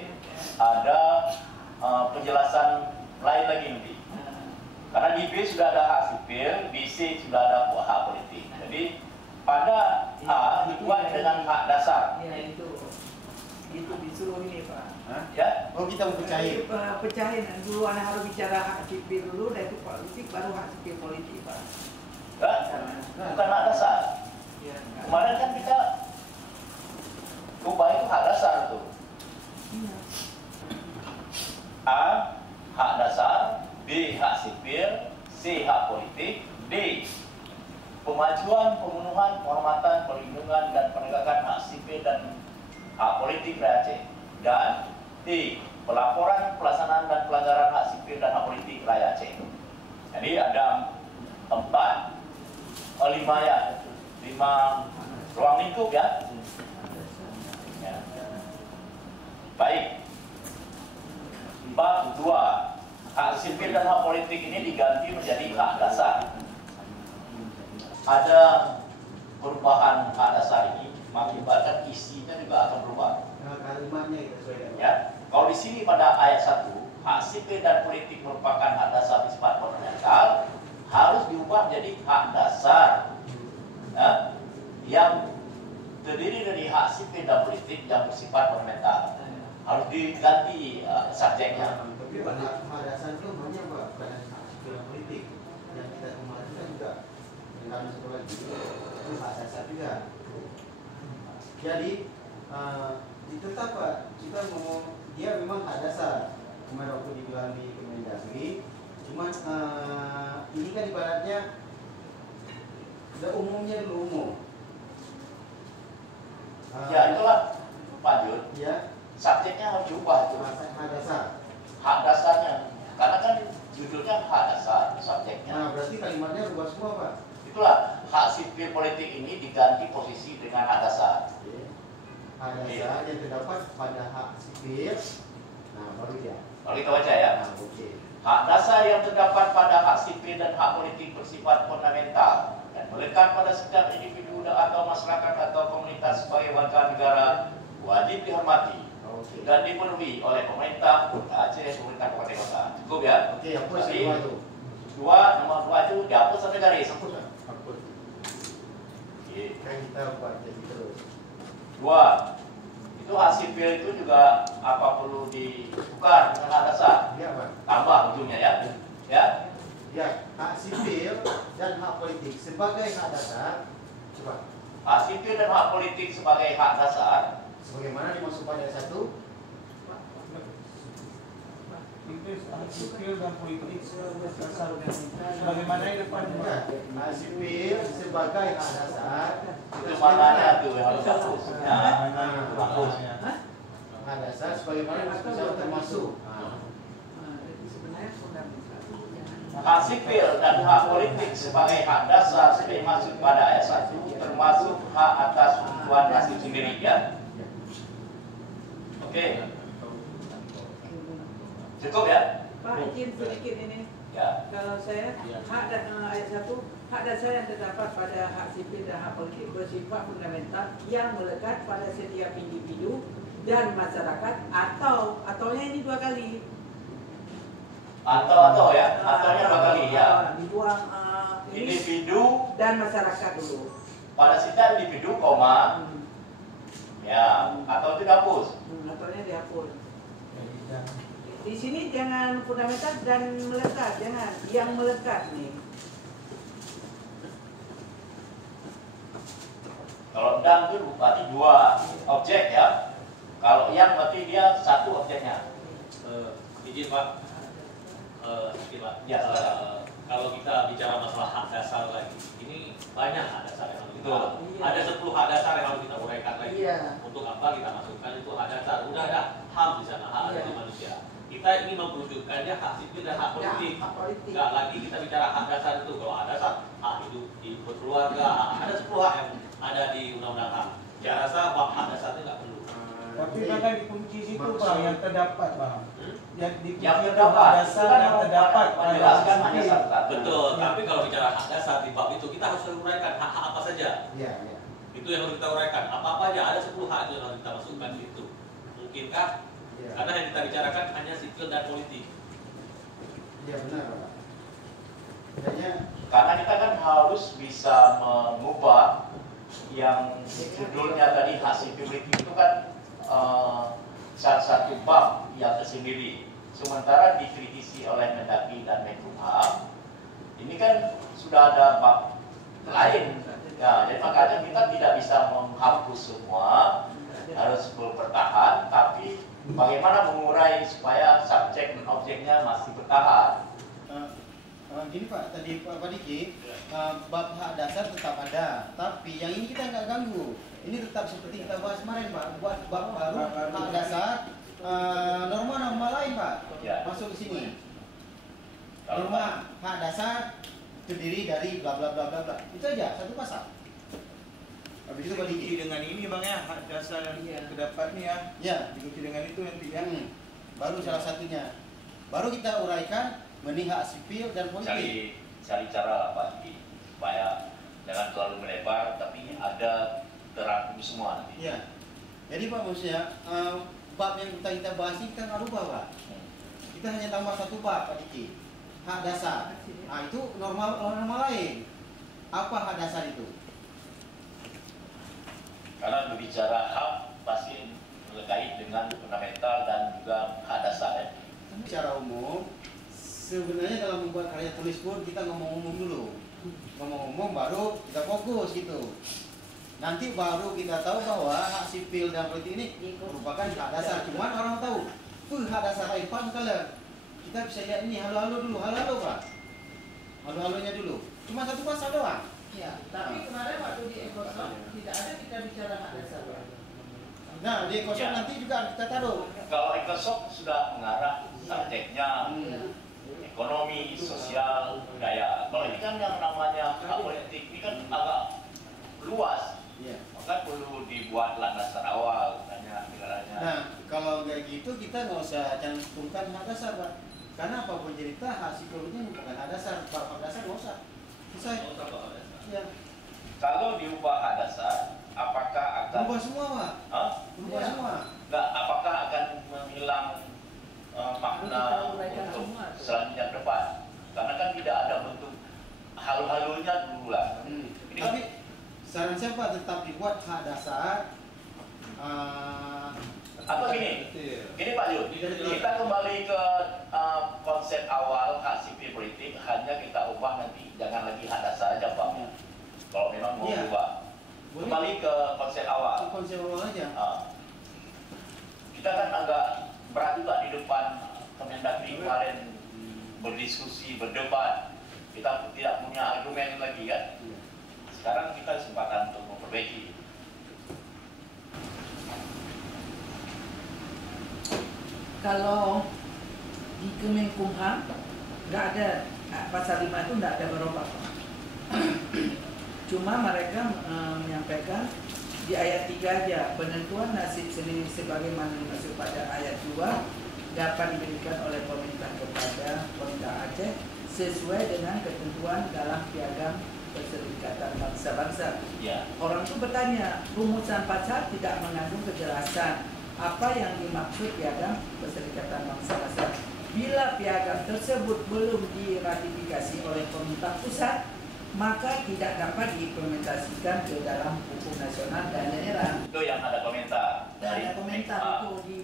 ada penjelasan lain lagi nanti. Karena di B sudah ada hak sipil, di C sudah ada hak politik. Jadi pada A dibuat dengan hak dasar, Ya itu disuruh ini Pak. Hah? ya. Oh, kita mau pecahin. Pecahin dulu, anak harus bicara hak sipil dulu, dan itu politik, baru hak sipil politik Pak. Bukan hak dasar. Ya, Kemarin kan kita ubah itu hak dasar itu. A. Hak dasar. B. Hak sipil. C. Hak politik. D. Pemajuan, pemenuhan, penghormatan, perlindungan, dan penegakan hak sipil dan hak politik rakyat Aceh. Dan D. Pelaporan, pelaksanaan, dan pelanggaran hak sipil dan hak politik rakyat Aceh. Jadi ada 5 ya, 5 ruang lingkup ya. Ya. Baik. Bab 2. Hak sipil dan hak politik ini diganti menjadi hak dasar. Ada perubahan hak dasar ini mengakibatkan isinya juga akan berubah. Nah, kalimatnya kita sesuaikan. Ya, kalau di sini pada ayat 1, hak sipil dan politik merupakan hak dasar bersifat fundamental, harus diubah menjadi hak dasar, ya, yang terdiri dari hak sipil dan politik yang bersifat fundamental. Harus diganti subjeknya. Tapi hak dasar itu banyak Pak, bukan hak sipil dan politik. Yang kita kemarin kan juga dengan satu lagi itu hak dasar juga. Jadi tetap Pak, kita ngomong dia memang hak dasar. Kemarin waktu dibilang di Kemendagri, cuma ini kan ibaratnya udah umumnya dulu umum. Ya itulah Pak Jun, Ya, subjeknya harus diubah itu. hak dasar. Hak dasarnya, karena kan judulnya hak dasar, subjeknya. Nah, berarti kalimatnya rubah semua Pak. Itulah hak sipil politik ini diganti posisi dengan hak dasar. Hak dasar yang terdapat pada hak sipil. Nah, baru dia. Kalau kita baca ya, Nah, oke. hak dasar yang terdapat pada hak sipil dan hak politik bersifat fundamental dan melekat pada setiap individu atau masyarakat atau komunitas sebagai warga negara wajib dihormati Oke. dan dipenuhi oleh pemerintah Aceh, pemerintah kabupaten kota. Cukup ya? Oke, hapus Jadi, yang itu. nomor 2 itu dihapus sampai garis. Hapus. Hapus. Oke. Kan kita buat jadi terus. 2. Itu hak sipil itu juga apa perlu ditukar dengan hak dasar? Iya Pak. Tambah ujungnya ya. Ya. Ya, hak sipil dan hak politik sebagai hak dasar. Coba. Hak sipil dan hak politik sebagai hak dasar. Sebagaimana dimaksud pada ayat 1? Itu hak sipil dan politik dasar sebagaimana yang depan Bukan. Hak sipil sebagai hak dasar. Itu mananya tuh yang harus hapus. Ya. Hapus. Hak dasar sebagaimana disebut termasuk. Sebenarnya fundamental. Hak sipil dan hak politik sebagai hak dasar sebagai maksud pada ayat 1 termasuk hak atas kebutuhan nasib sendiri ya. Oke. Cukup ya? Pak, izin sedikit ini. Ya. Kalau saya hak dan ayat 1 hak dasar yang terdapat pada hak sipil dan hak politik bersifat fundamental yang melekat pada setiap individu dan masyarakat ataunya ini dua kali. Atau ya, ataunya dua kali ya. Dibuang Individu dan masyarakat dulu. pada sita individu, koma, ya, atau itu dihapus. Ataunya dihapus. Di sini jangan fundamental dan melekat, jangan yang melekat nih. Kalau dan itu berarti dua objek ya. Kalau yang berarti dia satu objeknya. Izin Pak, izin Pak. Ya, kalau kita bicara masalah hak dasar lagi, ini banyak hak dasar yang harus kita. Betul. Ada 10 hak dasar yang harus kita uraikan lagi. Iya. Untuk apa kita masukkan itu hak dasar? Udah ada HAM di sana, hak asasi manusia. Kita ini mewujudkannya hak sipil dan hak politik. Hak politik. Nggak lagi kita bicara hak dasar itu. Kalau hak dasar, hak hidup berkeluarga, ada 10 hak yang ada di Undang-Undang HAM. Saya rasa bab hak dasar itu nggak perlu. Tapi kadang dikunci situ Bang, yang terdapat Bang. Yang dikunci Yang itu terdapat, hak dasar yang terdapat menjelaskan hanya satu. Betul, tapi kalau bicara hak dasar di bab itu kita harus uraikan hak-hak apa saja. Iya, iya. Itu yang harus kita uraikan. Apa-apa aja, ada 10 hak yang harus kita masukkan di situ. Mungkinkah? Iya. Karena yang kita bicarakan hanya sipil dan politik. Iya benar, Pak. Kayaknya Karena kita kan harus bisa mengubah yang judulnya tadi hak sipil politik itu kan salah satu bab yang tersendiri. Sementara dikritisi oleh Mendagri dan Menkumham, ini kan sudah ada bab lain. Ya, jadi makanya kita tidak bisa menghapus semua, harus bertahan, tapi bagaimana mengurai supaya subjek dan objeknya masih bertahan. Gini Pak, tadi Pak Diki, bab hak dasar tetap ada, tapi yang ini kita nggak ganggu. Ini tetap seperti kita bahas kemarin Pak, buat bab baru hak dasar, norma-norma lain Pak, Ya. masuk ke sini. Kalau Norma hak dasar terdiri dari bla bla bla bla bla, itu aja satu pasal. Habis itu Pak Diki. dikunci dengan ini Bang ya, hak dasar yang Iya. terdapat nih ya. Ya, Dikunci dengan itu nanti ya. baru salah satunya. Baru kita uraikan mengenai hak sipil dan politik. cari cara lah Pak Diki, supaya jangan terlalu melebar, tapi ada terangkum semua nanti. Iya. Jadi Pak maksudnya bab yang kita bahas ini kita nggak rubah Pak. Kita hanya tambah satu bab Pak Diki, hak dasar. Nah itu norma lain. Apa hak dasar itu? Karena berbicara hak pasti terkait dengan fundamental dan juga hak dasar ya. Secara umum, sebenarnya dalam membuat karya tulis pun kita ngomong-ngomong dulu. Ngomong-ngomong baru kita fokus gitu. Nanti baru kita tahu bahwa hak sipil dan politik ini merupakan hak dasar. Cuman orang tahu, hak dasar lain Pak kalian. Kita bisa lihat ini halo-halo dulu, halo-halo Pak. Halo-halonya dulu. Cuma satu pasal doang. Ya, tapi kemarin waktu di Ekosok tidak ada kita bicara hak dasar. Nah, di kosong Ya. nanti juga kita taruh. Kalau Ekosok sudah mengarah subjeknya ekonomi, sosial, budaya. Kalau ini kan yang namanya hak politik ini kan agak luas. Iya. Maka perlu dibuat landasan awal tanya negaranya. Nah, kalau kayak gitu kita nggak usah cantumkan hak dasar, Pak. Karena apapun cerita hak sipilnya bukan hak dasar, hak dasar nggak usah. Selesai. Ya. Kalau diubah hak dasar, apakah akan Berubah semua, Pak. Hah? Berubah Iya. semua. Nggak, apakah akan menghilang makna Kita uraikan untuk semua. selanjutnya ke depan? Karena kan tidak ada bentuk halu-halunya dulu lah. Ini Tapi saran saya Pak tetap dibuat hak dasar. atau gini Pak Yud, kita kembali ke konsep awal hak sipil politik, hanya kita ubah nanti, jangan lagi hak dasar aja Pak. Kalau memang mau Iya. ubah, Boleh. kembali ke konsep awal. Konsep awal aja. Kita kan agak berat juga di depan Kemendagri kemarin berdiskusi, berdebat. Kita tidak punya argumen lagi kan. Sekarang kita kesempatan untuk memperbaiki. Kalau di Kemenkumham nggak ada pasal 5 itu nggak ada berubah. Cuma mereka menyampaikan di ayat 3 aja penentuan nasib sendiri sebagaimana dimaksud pada ayat 2 dapat diberikan oleh pemerintah kepada pemerintah Aceh sesuai dengan ketentuan dalam piagam Perserikatan Bangsa-Bangsa. Ya. Orang itu bertanya, rumusan pasal tidak mengandung kejelasan apa yang dimaksud piagam Perserikatan Bangsa-Bangsa. Bila piagam tersebut belum diratifikasi oleh pemerintah pusat, maka tidak dapat diimplementasikan ke dalam hukum nasional dan daerah. Itu yang ada komentar dari Ada komentar Pak. itu di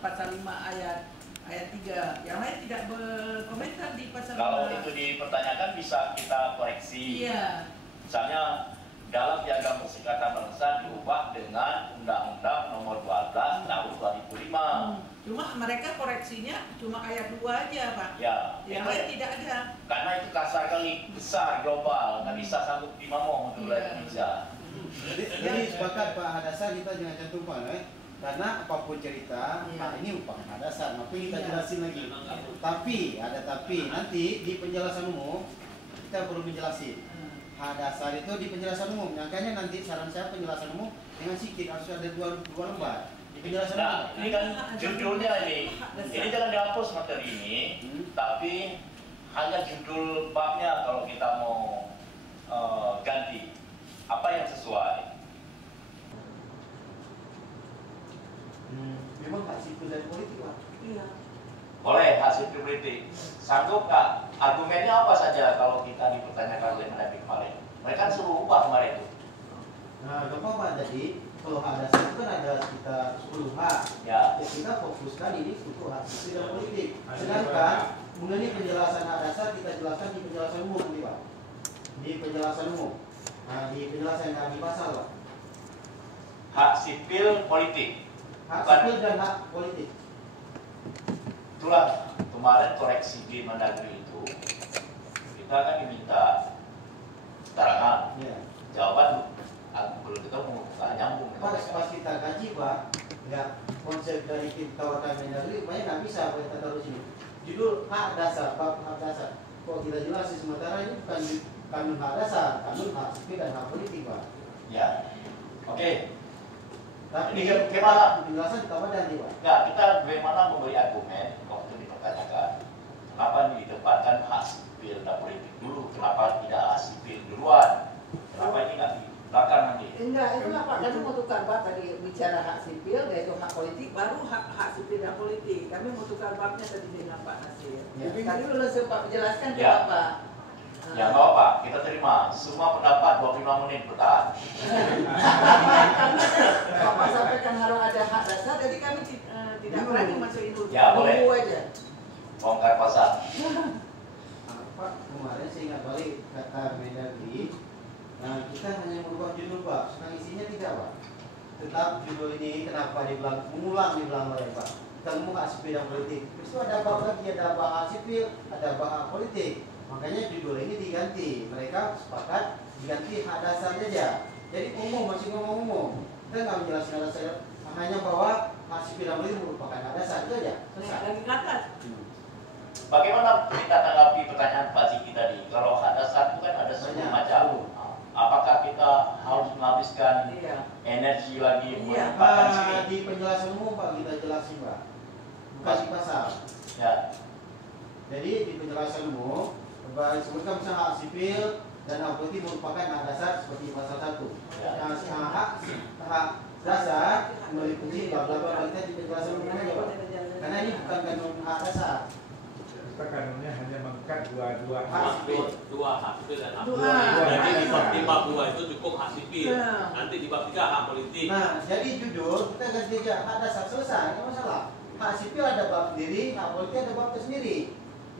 pasal 5 ayat 3. Yang lain tidak berkomentar di pasal Kalau 5. itu dipertanyakan bisa kita koreksi. Iya. Misalnya dalam piagam Perserikatan Bangsa diubah dengan Undang-Undang Nomor 12 Tahun 2005. Cuma mereka koreksinya cuma ayat 2 aja, Pak. Ya, Yang itu lain tidak ada. karena itu kasar kali, besar, global, nggak bisa sanggup dimamong untuk Iya. Indonesia. Jadi sepakat Pak Hadasan kita jangan cantumkan, karena apapun cerita, Iya. Pak ini bukan Hadasan, tapi kita Iya. jelasin lagi. Tapi ada tapi nanti di penjelasan umum kita perlu menjelasin. Hadasan itu di penjelasan umum, makanya nanti saran saya penjelasan umum dengan sikit harus ada dua lembar di penjelasan umum. Nah, ini kan judulnya ini jangan dihapus materi ini, tapi hanya judul babnya kalau kita mau ganti. Apa yang sesuai? Memang Pak sipil dan politik Pak. Iya. Boleh hasil politik. Sanggup nggak? Argumennya apa saja kalau kita dipertanyakan oleh Mendagri kemarin? Mereka suruh ubah kemarin itu. Nah, gampang Pak. Jadi kalau Hadasan itu kan ada sekitar 10 hak. Ya. Ya, kita fokuskan ini untuk hak sipil dan politik. Sedangkan mengenai penjelasan Hadasan kita jelaskan di penjelasan umum nih Pak. Di penjelasan umum. Nah, di penjelasan yang di pasal Pak. Hak sipil politik. Hak Bukan. sipil dan hak politik. Itulah kemarin koreksi di Mendagri itu kita kan diminta keterangan, Ya. jawaban aku belum ketemu, nggak nyambung. Pas kita kaji Pak, nggak konsep dari kita tawarkan Mendagri, banyak nggak bisa kita taruh sini. Judul hak dasar, bab hak dasar. Kok kita jelasin sementara ini bukan kanun hak dasar, kanun hak sipil dan hak politik Pak. Ya, oke. Tapi Ini gimana? penjelasan kita nanti Pak. Nggak, kita bagaimana memberi argumen waktu dipertanyakan. Kenapa ditempatkan hak sipil dan politik dulu? Kenapa tidak hak sipil duluan? Kenapa ini nggak di belakang nanti? Enggak, itu apa? Kami mau tukar bab tadi bicara hak sipil, yaitu hak politik, baru hak sipil dan politik. Kami mau tukar babnya tadi dengan Pak Nasir. Ya. Tadi belum sempat menjelaskan ke Ya. Bapak. Ya nggak apa, kita terima. Semua pendapat 25 menit bertahan. Bapak sampaikan harus ada hak dasar, jadi kami tidak berani masuk itu. Ya, boleh. Tunggu aja. Bongkar pasar. Pak, kemarin saya ingat balik kata Mendagri. Nah, kita hanya merubah judul Pak, sedang isinya tidak Pak. Tetap judul ini kenapa mengulang dibilang oleh Pak. Kita ngomong hak sipil dan politik. Terus itu ada bab lagi, ada bab hak sipil, ada bab hak politik. Makanya judul ini diganti. Mereka sepakat diganti hak dasar saja. Jadi umum, masih ngomong umum. Kita nggak menjelaskan hak dasar, hanya bahwa hak sipil dan politik merupakan hak dasar itu aja. Selesai. Lagi kata. Bagaimana kita tanggapi pertanyaan Pak Ziki tadi? Kalau hak dasar itu kan ada 10 Banyak. macam. Apakah kita harus menghabiskan Iya. energi lagi Iya. menempatkan sini? Di penjelasan umum Pak kita jelasin Pak. Bukan di pasal. Ya, Jadi di penjelasan umum sebutkan misalnya hak sipil dan hak politik merupakan hak dasar seperti pasal 1. Ya. Nah, hak dasar meliputi bla bla bla kita di penjelasan umum aja Pak. Karena ini bukan kanun hak dasar. Kita kanunnya hanya mengangkat dua Hak sipil. Dua hak sipil dan hak Dua. politik. Jadi di bab Dua. 2 itu cukup hak sipil. Ya. Nanti di bab 3 hak politik. Nah, jadi judul kita ganti aja hak dasar selesai, nggak masalah. Hak sipil ada bab sendiri, hak politik ada bab sendiri.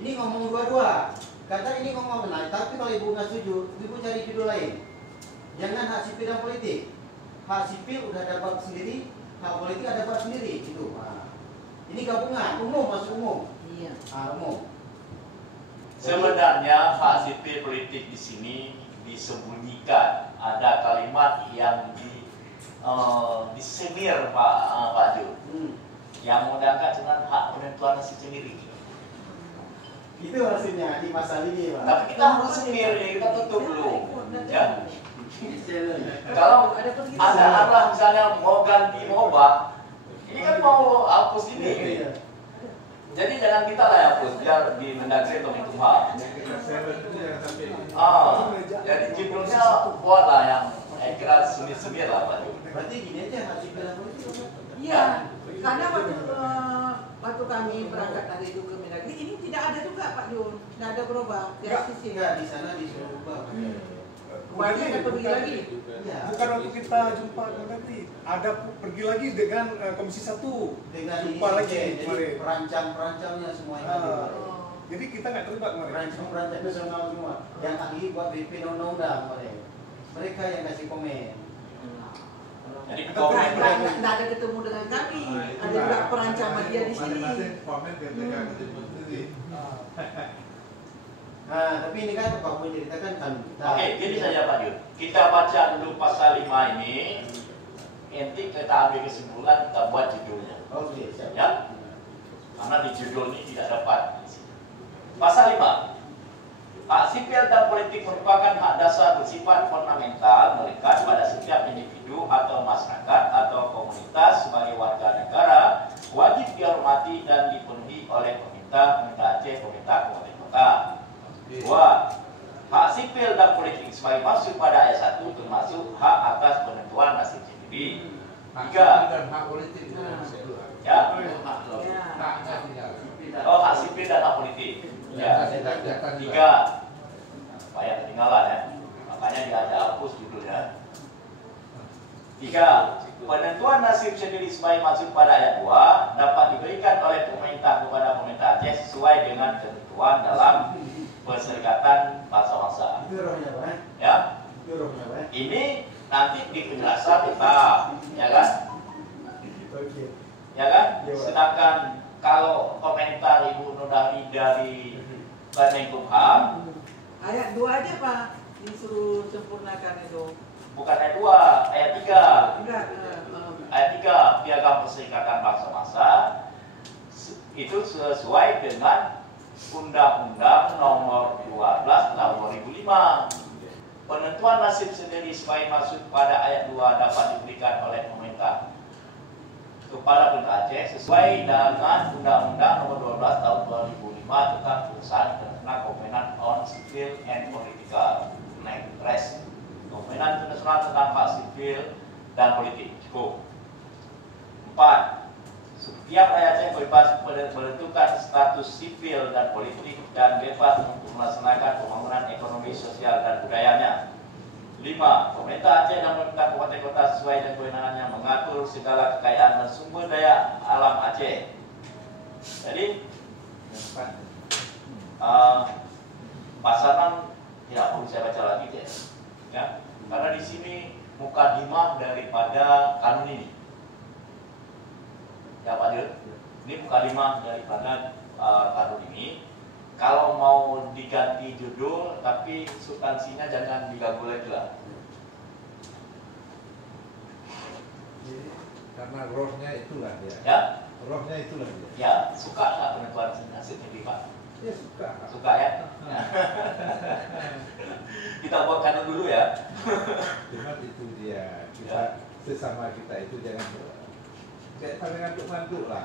Ini ngomong dua-dua. Kata ini ngomong benar, tapi kalau ibu nggak setuju, ibu cari judul lain. Jangan hak sipil dan politik. Hak sipil udah ada bab sendiri, hak politik ada bab sendiri. Itu. Nah, ini gabungan, umum masuk umum. Iya. Umum. sebenarnya hak sipil politik di sini disembunyikan. Ada kalimat yang disemir Pak Ju, yang menggunakan dengan hak penentuan nasib sendiri. Itu maksudnya di pasal ini, Pak. Tapi kita harus semir, kita tutup dulu. Ya. Kalau ada arah misalnya mau ganti mau ubah, ini kan mau hapus ini. Jadi jangan kita lah yang hapus, biar di Mendagri atau Menkumham. Kita share itu jangan sampai. Jadi judulnya buatlah yang kira sumir-sumir lah Pak. Berarti gini aja hak sipil dan politik. Iya, karena waktu kami berangkat dari itu ke Mendagri ini tidak ada juga Pak Jun, tidak ada berubah. Enggak, di sana disuruh ubah. Kemarin ada pergi lagi. Iya. Bukan waktu kita jumpa nanti, ada pergi lagi dengan Komisi 1. Dengan Jumpa ini, lagi jadi kemarin. perancang-perancangnya semuanya. Jadi kita nggak terlibat kemarin. Perancang-perancang nasional semua yang ahli buat BP undang-undang mereka yang kasih komen. Jadi Tidak ada ketemu dengan kami, ada juga perancang media di sini. Masing-masing komen ketika ketemu sendiri. Nah, tapi ini kan Pak Boy ceritakan kan. Oke, gini saja Pak Jun. Kita baca dulu pasal 5 ini. Nanti kita ambil kesimpulan, kita buat judulnya. Oke, siap. Ya? Karena di judul ini tidak dapat. Pasal 5. Hak sipil dan politik merupakan hak dasar bersifat fundamental melekat pada setiap individu atau masyarakat atau komunitas sebagai warga negara, wajib dihormati dan dipenuhi oleh pemerintah Aceh, pemerintah kabupaten kota. 2. Hak sipil dan politik sebagai maksud pada ayat 1 termasuk hak atas penentuan nasib sendiri. 3. Dan hak politik. Ya. Haknya tidak. Oh, hak sipil dan hak politik. Ya. 3. Supaya ketinggalan ya. Makanya dia ada hapus judulnya. 3. Penentuan nasib sendiri sebagai maksud pada ayat 2 dapat diberikan oleh pemerintah kepada pemerintah Aceh sesuai dengan ketentuan dalam Perserikatan Bangsa-Bangsa. Itu rohnya Pak. Ya. Itu rohnya Pak. Ini nanti di penjelasan tetap, ya kan? Oke. Ya kan? Iya, Pak. Sedangkan kalau komentar Ibu Nurdari dari Menkumham, Ayat 2 aja Pak, disuruh sempurnakan itu. bukan ayat 2, ayat 3. Enggak. Ayat 3, Piagam Perserikatan Bangsa-Bangsa itu sesuai dengan Undang-Undang Nomor 12 Tahun 2005. Penentuan nasib sendiri sebagai maksud pada ayat 2 dapat diberikan oleh pemerintah kepada pemerintah Aceh sesuai dengan Undang-Undang Nomor 12 Tahun 2005 tentang perusahaan internasional Covenant on Civil and Political Rights. Covenant internasional tentang hak sipil dan politik. Cukup. 4. Setiap rakyat Aceh bebas menentukan status sipil dan politik dan bebas untuk melaksanakan pembangunan ekonomi, sosial, dan budayanya. 5. Pemerintah Aceh dan pemerintah kabupaten kota sesuai dengan kewenangannya mengatur segala kekayaan dan sumber daya alam Aceh. Jadi, pasal 6 tidak perlu saya baca lagi ya, karena di sini mukadimah daripada kanun ini. Ya Pak Dir, ini mukadimah daripada kanun ini. Kalau mau diganti judul, tapi substansinya jangan diganggu lagi lah. Karena rohnya itulah dia. Ya, Rohnya itulah dia. ya suka nggak penentuan nasib ini Pak? Dia suka. Suka ya? Kita buat kanun dulu ya. Cuma itu dia. Kita sesama kita itu jangan kayak pada ngantuk-ngantuk lah.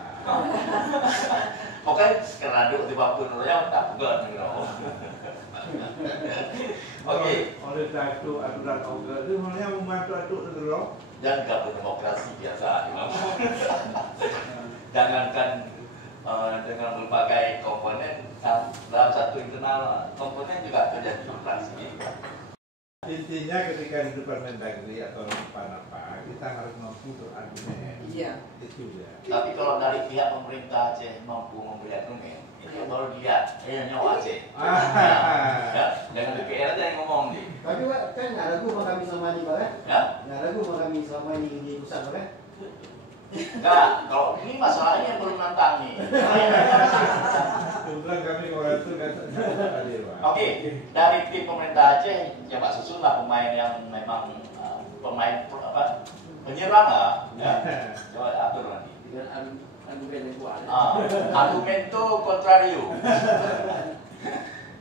Pokoknya kenaduk di bapun ya tak pegang gitu. Oke. Oleh satu aturan ogah itu sebenarnya membantu atuk itu loh. Dan gak berdemokrasi biasa. Jangankan dengan berbagai komponen dalam satu internal komponen juga terjadi demokrasi. Intinya ketika di depan Mendagri atau apa kita harus mampu berargumen. Iya. Itu dia. Tapi kalau dari pihak pemerintah Aceh mampu memberi argumen, itu baru dilihat nyawa Aceh. Ya, jangan DPR aja yang ngomong nih. Tapi Pak, kan nggak ragu sama kami selama ini Pak kan? Ya, Nggak ragu sama kami selama ini di pusat Pak kan? enggak. Kalau ini masalahnya yang belum nantang nih. Kebetulan kami orang itu nggak hadir Pak. Oke, dari tim pemerintah Aceh, ya Pak Susun lah pemain yang memang pemain penyerang lah. Ya. Coba atur nanti. Dengan argumen yang kuat. Argumento contrario.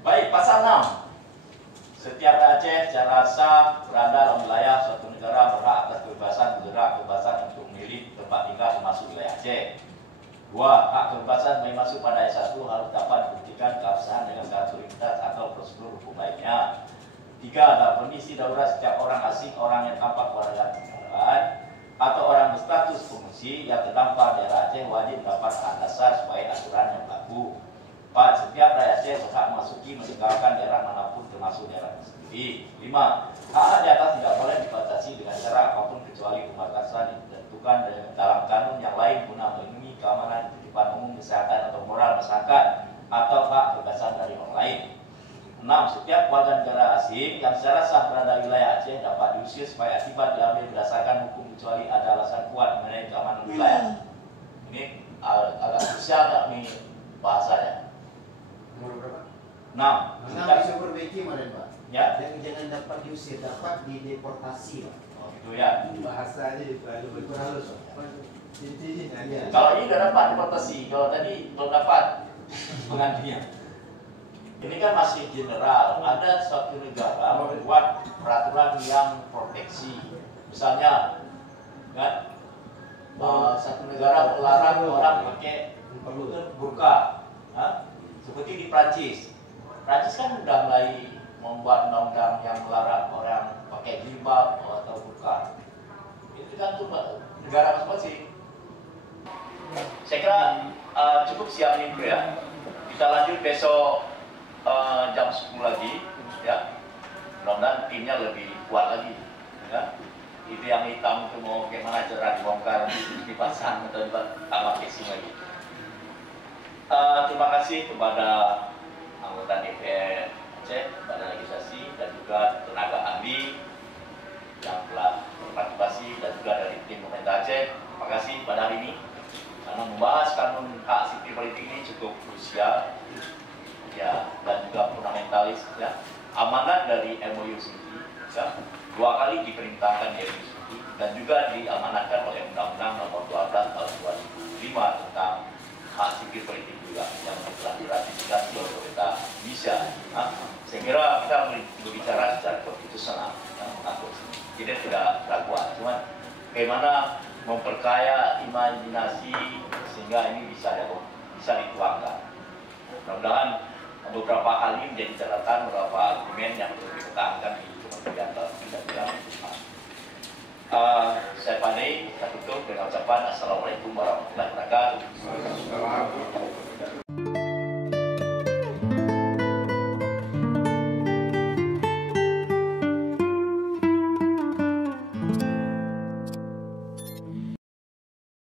Baik, pasal 6. Setiap Aceh secara sah berada dalam wilayah suatu negara berhak atas kebebasan bergerak, kebebasan untuk memilih tempat tinggal termasuk wilayah Aceh. Dua, hak kebebasan main masuk pada ayat 1 harus dapat dibuktikan keabsahan dengan kartu identitas atau prosedur hukum lainnya. Tiga, ada kondisi darurat setiap orang asing, orang yang tampak warga negaraan, atau orang berstatus pengungsi yang terdampar daerah Aceh wajib mendapat hak dasar sesuai aturan yang berlaku. 4. Setiap rakyat Aceh berhak memasuki meninggalkan daerah manapun termasuk daerah sendiri. 5. Hak di atas tidak boleh dibatasi dengan cara apapun kecuali pembatasan yang ditentukan dalam kanun yang lain guna melindungi keamanan, ketertiban umum, kesehatan atau moral masyarakat atau hak kebebasan dari orang lain. 6. Setiap warga negara asing yang secara sah berada di wilayah Aceh dapat diusir supaya akibat diambil berdasarkan hukum kecuali ada alasan kuat mengenai keamanan wilayah. Ini agak krusial tak nih bahasanya. Nomor berapa? 6. Nah, bisa perbaiki mana Pak? Ya. Jangan dapat diusir, dapat dideportasi Pak. Oh gitu ya. Bahasanya itu terlalu Berhalus Pak. Intinya Iya. Kalau ini sudah dapat deportasi, kalau tadi belum dapat penggantinya. Ini kan masih general. Ada suatu negara membuat peraturan yang proteksi. Misalnya, kan, satu negara melarang orang pakai burka, seperti di Prancis. Prancis kan sudah mulai membuat undang-undang yang melarang orang pakai jilbab atau burka. Itu kan tuh negara masing-masing. Saya kira cukup siang ini dulu ya. Kita lanjut besok jam 10 lagi ya. Mudah-mudahan timnya lebih kuat lagi ya. Itu yang hitam itu mau bagaimana cara dibongkar, dipasang atau ditambah casing lagi. Terima kasih kepada anggota DPR Aceh, Badan Legislasi dan juga tenaga ahli yang telah berpartisipasi dan juga dari tim pemerintah Aceh. Terima kasih pada hari ini karena membahas kanun hak sipil politik ini cukup krusial ya, dan juga fundamentalis ya. Amanat dari MOU sendiri ya, 2 kali diperintahkan di MOU sendiri dan juga diamanatkan oleh Undang-Undang Nomor 12 Tahun 2005 tentang hak sipil politik juga yang telah diratifikasi oleh pemerintah Indonesia. Saya kira kita berbicara secara konstitusional ya, mengatur tidak keraguan, cuma bagaimana memperkaya imajinasi sehingga ini bisa dituangkan. Mudah-mudahan beberapa hal ini menjadi catatan, beberapa argumen yang perlu dipertahankan di Kementerian Dalam Negeri. Saya pandai, kita tutup dengan ucapan Assalamualaikum warahmatullahi wabarakatuh.